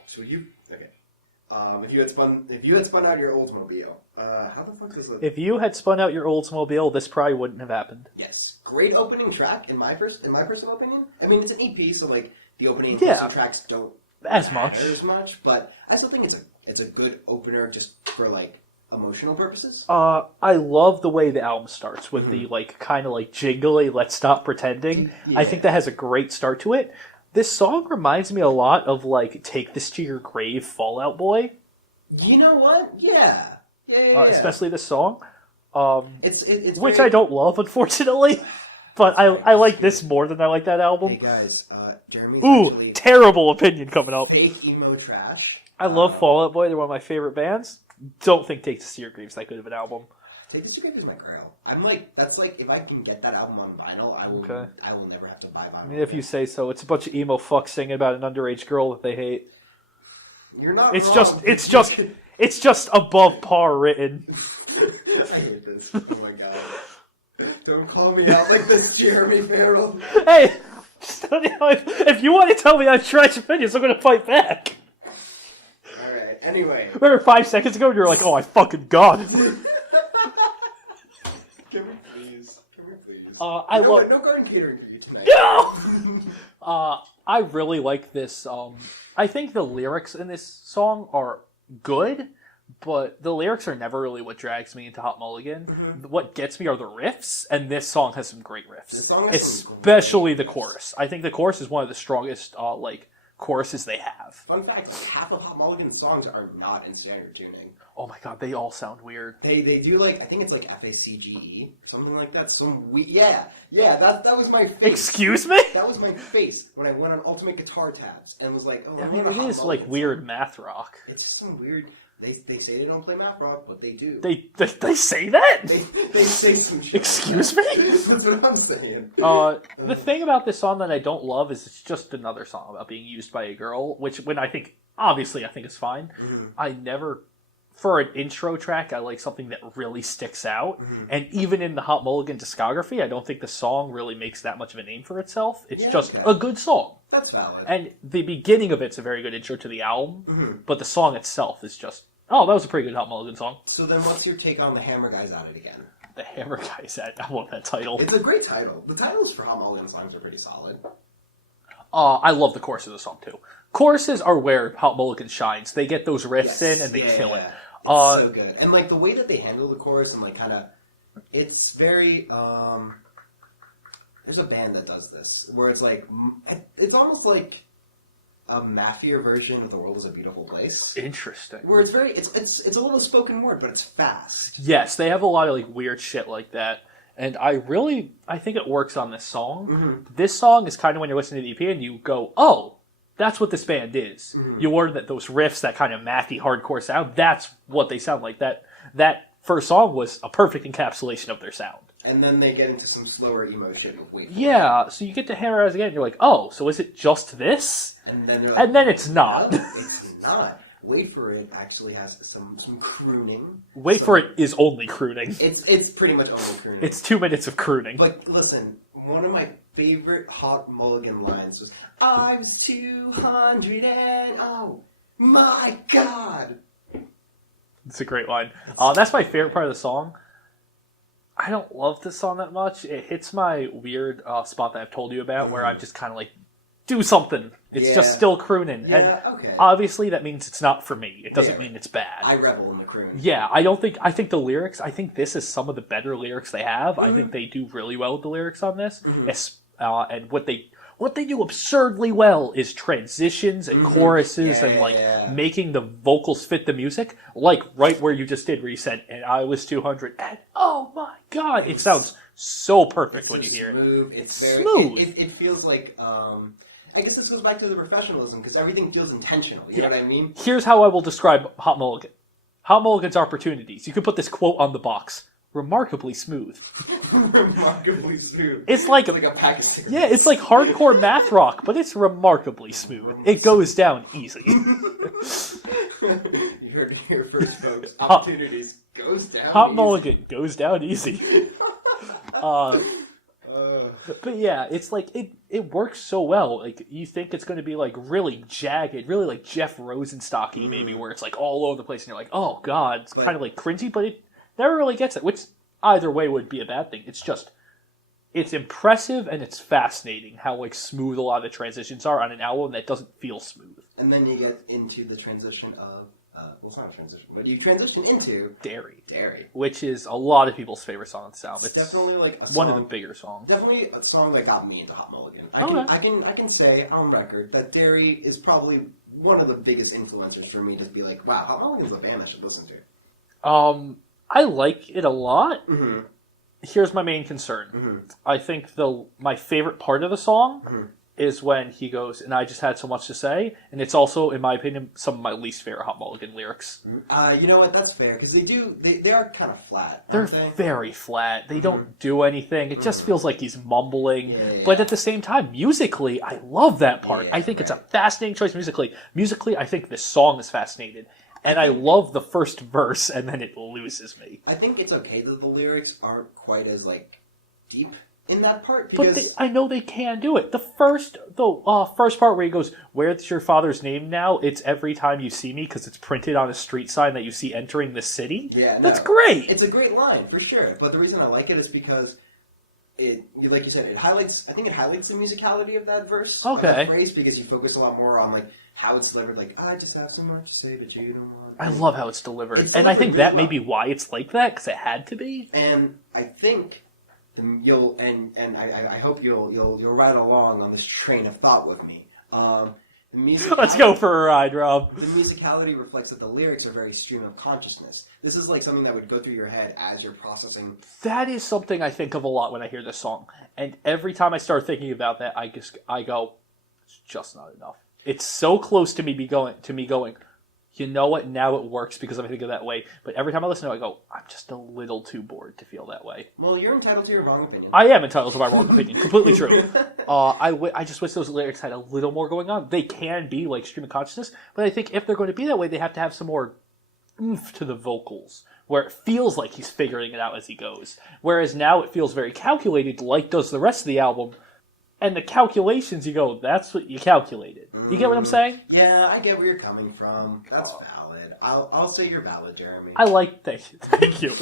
So you okay? If you had spun out your Oldsmobile, how the fuck does it? If you had spun out your Oldsmobile, this probably wouldn't have happened. Yes, great opening track in my personal opinion. I mean, it's an EP, so like the opening tracks don't as much, but I still think it's a good opener just for like emotional purposes. I love the way the album starts with the like kind of like jingly "Let's Stop Pretending." Yeah. I think that has a great start to it. This song reminds me a lot of like "Take This to Your Grave" Fall Out Boy. You know what? Yeah. Especially this song, it's which very... I don't love, unfortunately. But I like this more than I like that album. Hey guys, Jeremy's Ooh, terrible opinion coming up. Fake emo trash. I love Fall Out Boy. They're one of my favorite bands. Don't think Take This to Your Grave's that good of an album. Take This to Your Grave is my grail. I'm like, that's like, if I can get that album on vinyl, I will never have to buy vinyl. I mean, if you say so. It's a bunch of emo fucks singing about an underage girl that they hate. You're not It's wrong. It's just above par written. I hate this. Oh my god. Don't call me out like this, Jeremy Farrell. Hey, if you want to tell me I have trash opinions, I'm going to fight back. Alright, anyway. Remember 5 seconds ago, you were like, oh, I fucking got it. Come here, please. No garden catering for you tonight. No! I really like this. I think the lyrics in this song are good, but the lyrics are never really what drags me into Hot Mulligan. Mm-hmm. What gets me are the riffs, and this song has some great riffs. Especially the chorus. I think the chorus is one of the strongest, choruses they have. Fun fact, half of Hot Mulligan's songs are not in standard tuning. Oh my god, they all sound weird. They do like, I think it's like FACGE, something like that. That was my face. Excuse me? That was my face when I went on Ultimate Guitar Tabs and was like, oh, I mean, it is like weird math rock. It's just some weird. They say they don't play math rock, but they do. They say that? They say some shit. Excuse me? That's what I'm saying. The thing about this song that I don't love is it's just another song about being used by a girl, which obviously I think is fine. Mm-hmm. For an intro track, I like something that really sticks out. Mm-hmm. And even in the Hot Mulligan discography, I don't think the song really makes that much of a name for itself. It's a good song. That's valid. And the beginning of it's a very good intro to the album, mm-hmm. but the song itself is just, that was a pretty good Hot Mulligan song. So then what's your take on The Hammer Guys At It Again? The Hammer Guys I love that title. It's a great title. The titles for Hot Mulligan songs are pretty solid. I love the chorus of the song, too. Choruses are where Hot Mulligan shines. They get those riffs in and they kill it. It's so good. And like the way that they handle the chorus and like kind of, it's very, there's a band that does this where it's like, it's almost like a mafia version of The World Is a Beautiful Place. Interesting. Where it's very, it's a little spoken word, but it's fast. Yes, they have a lot of like weird shit like that. And I think it works on this song. Mm-hmm. This song is kind of when you're listening to the EP and you go, oh, that's what this band is. Mm-hmm. You learn that those riffs, that kind of mathy hardcore sound, that's what they sound like. That first song was a perfect encapsulation of their sound. And then they get into some slower emo shit. So you get to Hammer Eyes again, and you're like, oh, so is it just this? And then, and then it's not. No, it's not. Wait for It actually has some crooning. Wait for It is only crooning. It's pretty much only crooning. It's 2 minutes of crooning. But listen, one of my favorite Hot Mulligan lines was, I was 200 and oh my god! It's a great line. That's my favorite part of the song. I don't love this song that much. It hits my weird spot that I've told you about, where I'm just kind of like, do something. It's just still crooning. Yeah, and okay. obviously that means it's not for me. It doesn't mean it's bad. I revel in the croon. Yeah, I think the lyrics, I think this is some of the better lyrics they have. I think they do really well with the lyrics on this. And what they do absurdly well is transitions and choruses and making the vocals fit the music. Like right where you just did, where you said, "And I was 200," and oh my god, it sounds so perfect when you hear it. It's very smooth. It feels like. I guess this goes back to the professionalism because everything feels intentional. You know what I mean? Here's how I will describe Hot Mulligan. Hot Mulligan's opportunities. You could put this quote on the box. Remarkably smooth. Remarkably smooth. It's like a pack of cigarettes. Yeah, it's like hardcore math rock, but it's remarkably smooth. It goes down easy. You heard it here first, folks. Opportunities goes down Hot easy. Mulligan goes down easy. But yeah, it's like it works so well. Like you think it's going to be like really jagged, really like Jeff Rosenstocky maybe, where it's like all over the place, and you're like, oh god, it's kind of like cringy, but it never really gets it. Which either way would be a bad thing. It's just it's impressive and it's fascinating how like smooth a lot of the transitions are on an album that doesn't feel smooth. And then you get into the transition of well, it's not a transition, but you transition into Dairy, which is a lot of people's favorite song on this album. It's definitely like a song, one of the bigger songs. Definitely a song that got me into Hot Mulligan. I can say on record that Dairy is probably one of the biggest influencers for me to be like, wow, Hot Mulligan's a band I should listen to. I like it a lot. Mm-hmm. Here's my main concern. Mm-hmm. I think my favorite part of the song is when he goes, and I just had so much to say, and it's also, in my opinion, some of my least favorite Hot Mulligan lyrics. You know what? That's fair, because they are kind of flat. They're very flat. They don't do anything. It just feels like he's mumbling. But at the same time, musically, I love that part. I think it's a fascinating choice musically. Musically, I think this song is fascinating. And I love the first verse, and then it loses me. I think it's okay that the lyrics aren't quite as, like, deep in that part, because... But I know they can do it. The first part where he goes, "Where's your father's name now? It's every time you see me," because it's printed on a street sign that you see entering the city. Yeah, that's great. It's a great line, for sure. But the reason I like it is because it, like you said, it highlights the musicality of that verse. Okay. Of that phrase, because you focus a lot more on, like, how it's delivered, like, I just have so much to say, but you don't want to. I love how it's delivered. And I think that may be why it's like that, because it had to be. And I think you'll I hope you'll ride along on this train of thought with me. Let's go for a ride, Rob. The musicality reflects that the lyrics are very stream of consciousness. This is like something that would go through your head as you're processing. That is something I think of a lot when I hear this song. And every time I start thinking about that, I go, it's just not enough. It's so close to me going, you know what, now it works because I think of that way. But every time I listen to it, I go, I'm just a little too bored to feel that way. Well, you're entitled to your wrong opinion. I am entitled to my wrong opinion. Completely true. I just wish those lyrics had a little more going on. They can be like stream of consciousness, but I think if they're going to be that way, they have to have some more oomph to the vocals, where it feels like he's figuring it out as he goes. Whereas now it feels very calculated, like does the rest of the album. And the calculations, you go, that's what you calculated. You get what I'm saying? Yeah, I get where you're coming from. That's valid. I'll say you're valid, Jeremy. Thank you.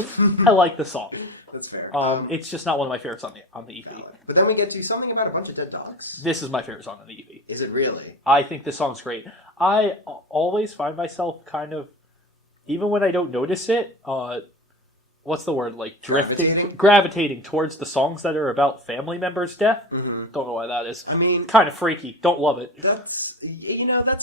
I like the song. That's fair. It's just not one of my favorites on the EP. Valid. But then we get to something about a bunch of dead dogs. This is my favorite song on the EP. Is it really? I think this song's great. I always find myself kind of, even when I don't notice it, what's the word? Like gravitating towards the songs that are about family members' death. Mm-hmm. Don't know why that is. I mean, kind of freaky. Don't love it. That's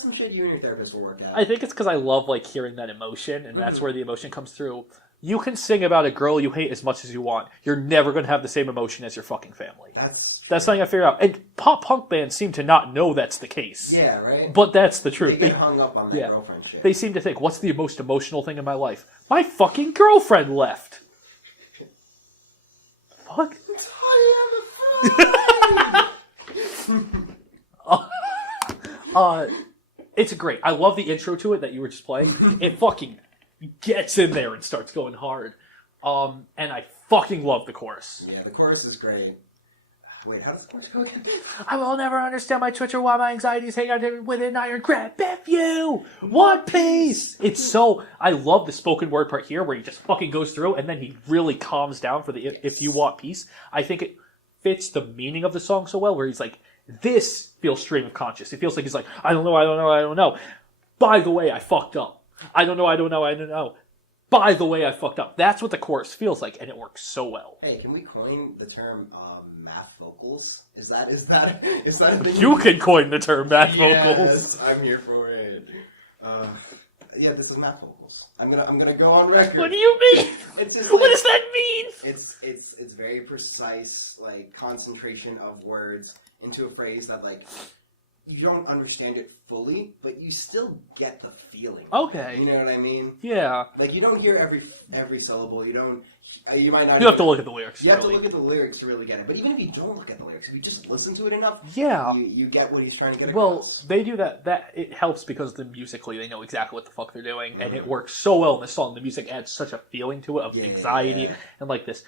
some shit you and your therapist will work out. I think it's because I love like hearing that emotion, and that's where the emotion comes through. You can sing about a girl you hate as much as you want. You're never going to have the same emotion as your fucking family. That's something I figured out. And pop punk bands seem to not know that's the case. Yeah, right? But that's the truth. They get hung up on that girlfriend shit. They seem to think, what's the most emotional thing in my life? My fucking girlfriend left. Fuck. It's great. I love the intro to it that you were just playing. It fucking gets in there and starts going hard. And I fucking love the chorus. Yeah, the chorus is great. Wait, how does the chorus go again? I will never understand my Twitch or why my anxieties hang out with an iron grab. If you want peace! It's so... I love the spoken word part here where he just fucking goes through and then he really calms down for the if you want peace. I think it fits the meaning of the song so well where he's like, This feels stream of conscious. It feels like he's like, I don't know. By the way, I fucked up. I don't know. By the way, I fucked up. That's what the chorus feels like, and it works so well. Hey, can we coin the term math vocals? Is that a thing? You can coin the term math yes, vocals. I'm here for it. Yeah, this is math vocals. I'm gonna go on record. What do you mean? It's just What does that mean? It's very precise, like concentration of words into a phrase that like you don't understand it fully, but you still get the feeling. Okay. You know what I mean? Yeah. Like you don't hear every syllable. You don't. You might not. You have to look at the lyrics. You have to look at the lyrics to really get it. But even if you don't look at the lyrics, if you just listen to it enough, yeah, you get what he's trying to get well, across. they do that. That it helps because musically they know exactly what the fuck they're doing, and it works so well in the song. The music adds such a feling to it of anxiety and like this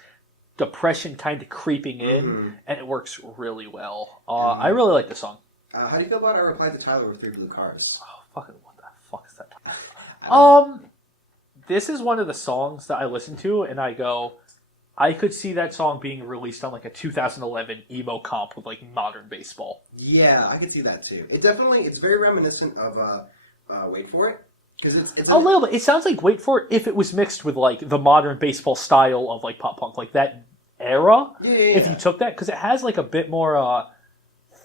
depression kind of creeping in, and it works really well. I really like the song. How do you feel about I replied to Tyler with 3 Blue Cars? Oh, fucking what the fuck is that? This is one of the songs that I listen to, and I go, I could see that song being released on like a 2011 emo comp with like modern baseball. Yeah, I could see that too. It's very reminiscent of Wait For It. Because it's a little bit. It sounds like Wait For It if it was mixed with like the modern baseball style of like pop punk, like that era. Yeah. If you took that, because it has like a bit more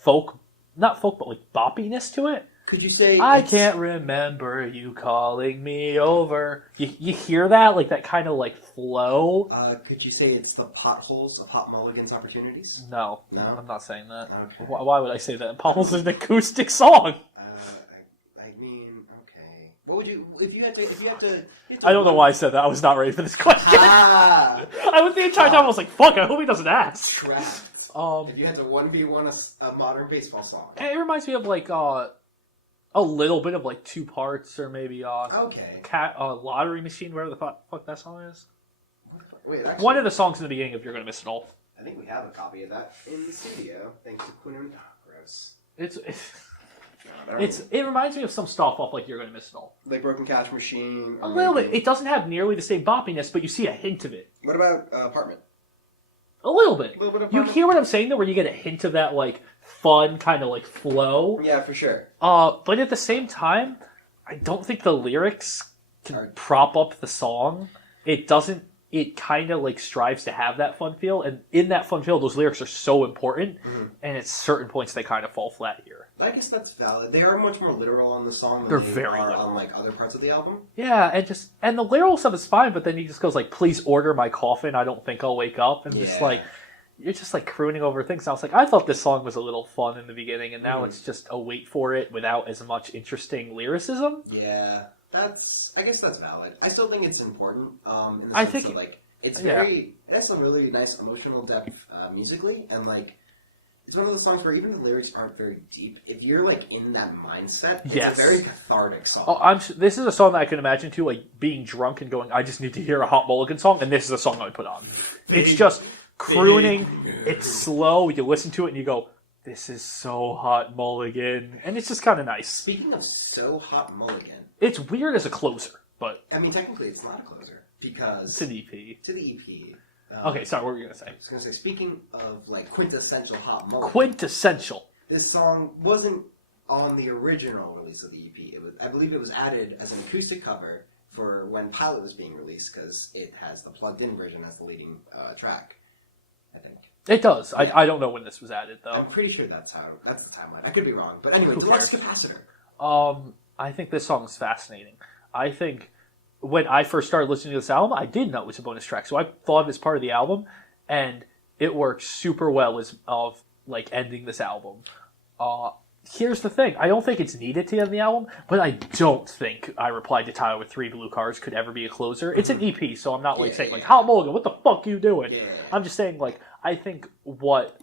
folk, not folk, but like boppiness to it. Could you say I can't remember you calling me over. You hear that? Like that kind of like flow? Could you say it's the potholes of Hot Mulligan's opportunities? No, No? I'm not saying that. Okay. Why would I say that? Potholes is an acoustic song. I mean, okay. What would you if you had to? I don't know why I said that. I was not ready for this question. Ah! I was the entire time I was like, "Fuck! I hope he doesn't ask." Trapped. If you had to 1v1 a modern baseball song. It reminds me of like a little bit of like Two Parts or maybe okay. Lottery Machine, whatever the fuck that song is. Wait, actually, one of the songs in the beginning of You're Gonna Miss It All. I think we have a copy of that in the studio, thanks to Quinn. Oh, gross. It reminds me of some stuff off like You're Gonna Miss It All. Like Broken Cash Machine. A little bit. It doesn't have nearly the same boppiness, but you see a hint of it. What about Apartment? A little bit. A little bit of you hear what I'm saying though, where you get a hint of that like fun kind of like flow. Yeah, for sure. But at the same time, I don't think the lyrics can prop up the song. It doesn't. It kind of like strives to have that fun feel, and in that fun feel, those lyrics are so important, and at certain points they kind of fall flat here. I guess that's valid. They are much more literal on the song They're than they very are literal. on like other parts of the album. Yeah, and the literal stuff is fine, but then he just goes like, "Please order my coffin. I don't think I'll wake up," and just like. You're just like crooning over things. And I was like, I thought this song was a little fun in the beginning, and now it's just a wait for it without as much interesting lyricism. Yeah, I guess that's valid. I still think it's important. In the I sense think that, like it's it has some really nice emotional depth musically, and like it's one of those songs where even the lyrics aren't very deep. If you're like in that mindset, it's a very cathartic song. Oh, this is a song that I can imagine too, like being drunk and going, I just need to hear a Hot Mulligan song, and this is a song I would put on. It's just crooning. It's slow. You listen to it and you go, "This is so Hot Mulligan," and it's just kind of nice. Speaking of so Hot Mulligan, it's weird as a closer, but I mean technically it's not a closer because it's an EP. To the EP. Okay, sorry. What were you gonna say? I was gonna say, speaking of like quintessential Hot Mulligan. Quintessential. This song wasn't on the original release of the EP. I believe it was added as an acoustic cover for when Pilot was being released because it has the plugged-in version as the leading track. I think it does. Yeah. I don't know when this was added though. I'm pretty sure that's the timeline. I could be wrong, but anyway, Deluxe Capacitor. I think this song is fascinating. I think when I first started listening to this album, I didn't know it was a bonus track, so I thought of it as part of the album, and it works super well as of like ending this album. Here's the thing. I don't think it's needed to end the album, but I don't think I Replied to Tyler with 3 Blue Cars could ever be a closer. It's an EP, so I'm not like saying like, Hot Mulligan, what the fuck are you doing? Yeah. I'm just saying like, I think what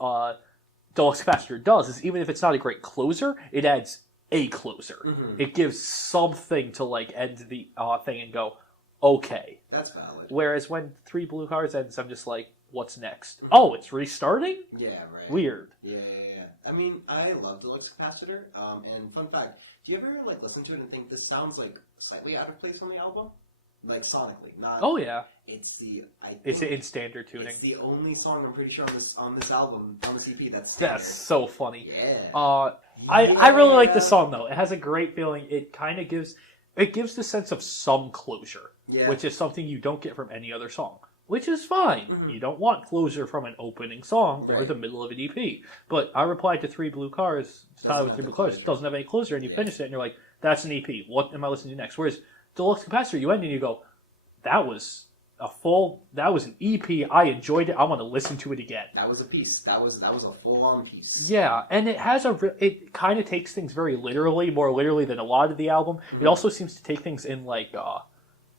Deluxe Capacitor does is even if it's not a great closer, it adds a closer. Mm-hmm. It gives something to like end the thing and go, okay. That's valid. Whereas when 3 Blue Cars ends, I'm just like, what's next? Mm-hmm. Oh, it's restarting? Yeah, right. Weird. Yeah. I mean, I love Deluxe Capacitor. And fun fact, do you ever like listen to it and think this sounds like slightly out of place on the album? like sonically, not. Oh yeah, It's it's in standard tuning. It's the only song I'm pretty sure on this album, on this EP that's That's so funny. Yeah. I really like this song though. It has a great feeling. It kind of gives the sense of some closure, which is something you don't get from any other song. Which is fine. Mm-hmm. You don't want closure from an opening song or the middle of an EP. But I replied to Three Blue Cars, Tyler with Three Blue Cars, doesn't have any closure, and you finish it, and you're like, that's an EP. What am I listening to next? Whereas Deluxe Capacitor, you end and you go, that was an EP. I enjoyed it. I want to listen to it again. That was a piece. That was a full-on piece. Yeah, and it kind of takes things very literally, more literally than a lot of the album. Mm-hmm. It also seems to take things in like,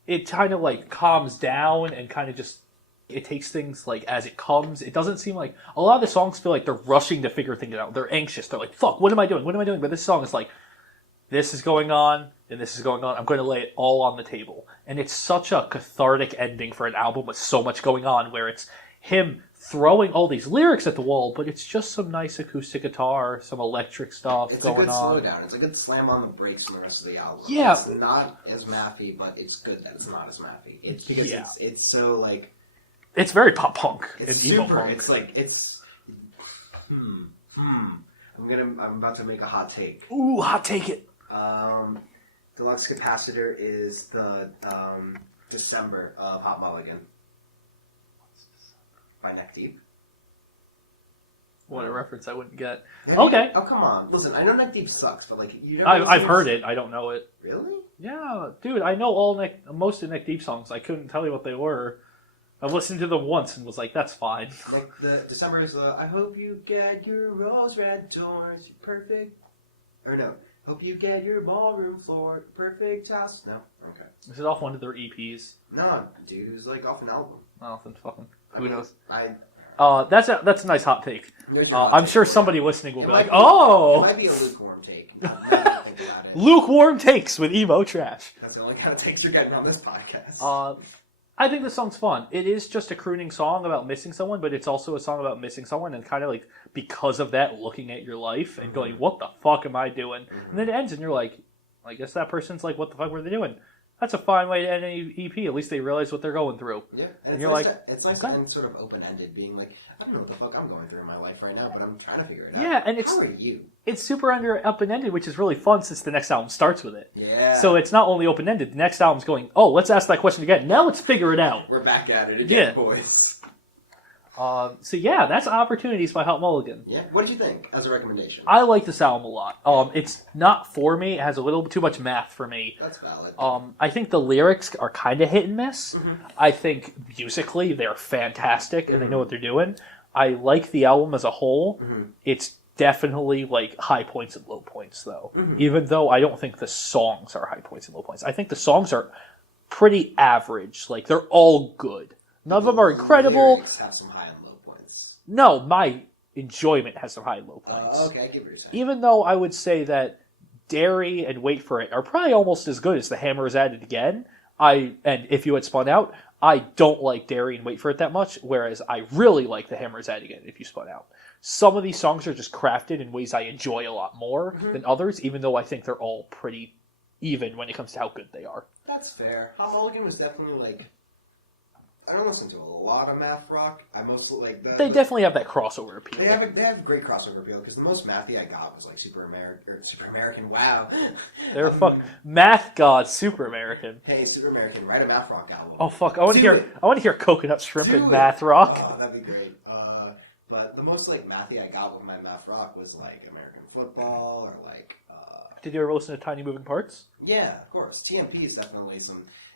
it kind of like calms down and kind of just, it takes things like as it comes. It doesn't seem like, a lot of the songs feel like they're rushing to figure things out. They're anxious. They're like, fuck, what am I doing? What am I doing? But this song is like, this is going on, and this is going on. I'm going to lay it all on the table. And it's such a cathartic ending for an album with so much going on, where it's him throwing all these lyrics at the wall, but it's just some nice acoustic guitar, some electric stuff going on. It's a good slowdown. It's a good slam on the brakes from the rest of the album. Yeah. It's not as mathy, but it's good that it's not as mathy. It's because it's so like... It's very pop punk and emo super, punk. It's like, it's... I'm about to make a hot take. Ooh, hot take it. Deluxe Capacitor is the December of Hot Mulligan. By Neck Deep. What a reference I wouldn't get. Okay. Oh, come on. Listen, I know Neck Deep sucks, but like... I've heard it. I don't know it. Really? Yeah. Dude, I know most of Neck Deep songs. I couldn't tell you what they were. I've listened to them once and was like, that's fine. Like, the December is I hope you get your rose red doors, perfect... Or no. Hope you get your ballroom floor, perfect house. No? Okay. Is it off one of their EPs? No, dude, it was like off an album. Oh, then fucking... Who knows? That's a nice hot take. I'm sure somebody listening will be like, oh! It might be a lukewarm take. Lukewarm takes with emo trash. That's the only kind of takes you're getting on this podcast. I think the song's fun. It is just a crooning song about missing someone, but it's also a song about missing someone and kind of like, because of that, looking at your life and going, what the fuck am I doing? And then it ends and you're like, I guess that person's like, what the fuck were they doing? That's a fine way to end an EP. At least they realize what they're going through. Yeah, and you're like, it's nice to end sort of open-ended, being like, I don't know what the fuck I'm going through in my life right now, but I'm trying to figure it out. Yeah, and how are you? It's super up and ended, which is really fun since the next album starts with it. Yeah. So it's not only open ended. The next album's going, oh, let's ask that question again. Now let's figure it out. We're back at it again, boys. So yeah, that's Opportunities by Hot Mulligan. Yeah. What did you think as a recommendation? I like this album a lot. It's not for me. It has a little too much math for me. That's valid. I think the lyrics are kind of hit and miss. Mm-hmm. I think musically they're fantastic and they know what they're doing. I like the album as a whole. Mm-hmm. It's definitely like high points and low points though. Mm-hmm. Even though I don't think the songs are high points and low points. I think the songs are pretty average. Like they're all good. None of them are incredible. Lyrics have some high and low points. No, my enjoyment has some high and low points. Okay, I get what you're saying. Even though I would say that Dairy and Wait For It are probably almost as good as The Hammer Is At It Again. And If You Had Spun Out, I don't like Dairy and Wait For It that much, whereas I really like The Hammer Is At It Again, If You Spun Out. Some of these songs are just crafted in ways I enjoy a lot more than others, even though I think they're all pretty even when it comes to how good they are. That's fair. Hot Mulligan was definitely like... I don't listen to a lot of math rock. I mostly like that. They definitely have that crossover appeal. They have great crossover appeal because the most mathy I got was like Super American. Wow, they're math god Super American. Hey, Super American, write a math rock album. Oh fuck! I want to hear Coconut Shrimp and math rock. Oh, that'd be great. But the most like mathy I got with my math rock was like American Football or like. Did you ever listen to Tiny Moving Parts? Yeah, of course. TMP is definitely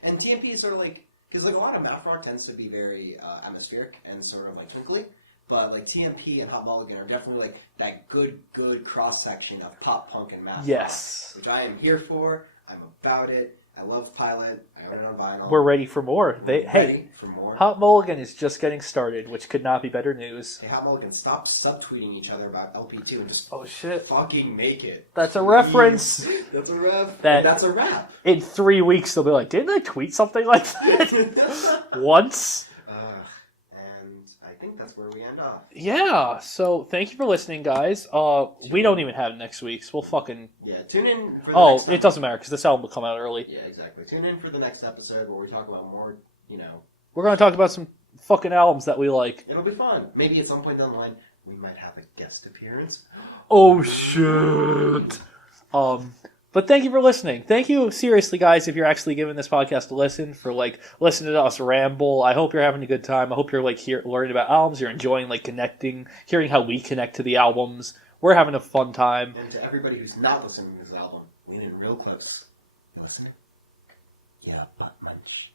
and TMP is sort of like. Because like a lot of math rock tends to be very atmospheric and sort of like twinkly, but like TMP and Hot Mulligan are definitely like that good cross section of pop punk and math rock, which I am here for. I'm about it. I love Pilot. I own it on vinyl. We're ready for more. Ready for more. Hot Mulligan is just getting started, which could not be better news. Hey, Hot Mulligan, stop subtweeting each other about LP2 and just fucking make it. That's a reference. That's a ref. That's a rap. In 3 weeks, they'll be like, didn't I tweet something like that? Once? And I think that's where we end off. Yeah, so thank you for listening, guys. We don't even have next week's. We'll fucking... Yeah, tune in for the next it doesn't matter, because this album will come out early. Yeah, exactly. Tune in for the next episode where we talk about more, We're going to talk about some fucking albums that we like. It'll be fun. Maybe at some point down the line, we might have a guest appearance. Oh, shit. But thank you for listening. Thank you, seriously, guys, if you're actually giving this podcast a listen, for, listening to us ramble. I hope you're having a good time. I hope you're, learning about albums. You're enjoying, connecting, hearing how we connect to the albums. We're having a fun time. And to everybody who's not listening to this album, lean in real close. You listening? Yeah, butt munch.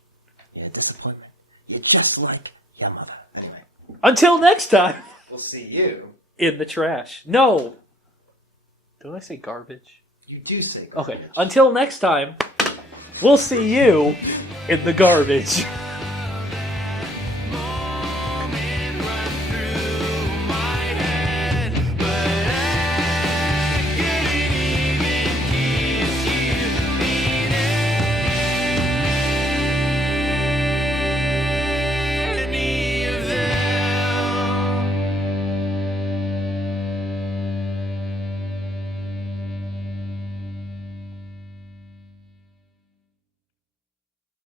Yeah, disappointment. You're just like your mother. Anyway. Until next time. We'll see you. In the trash. No. Don't I say garbage? You do say garbage. Okay. Until next time, we'll see you in the garbage.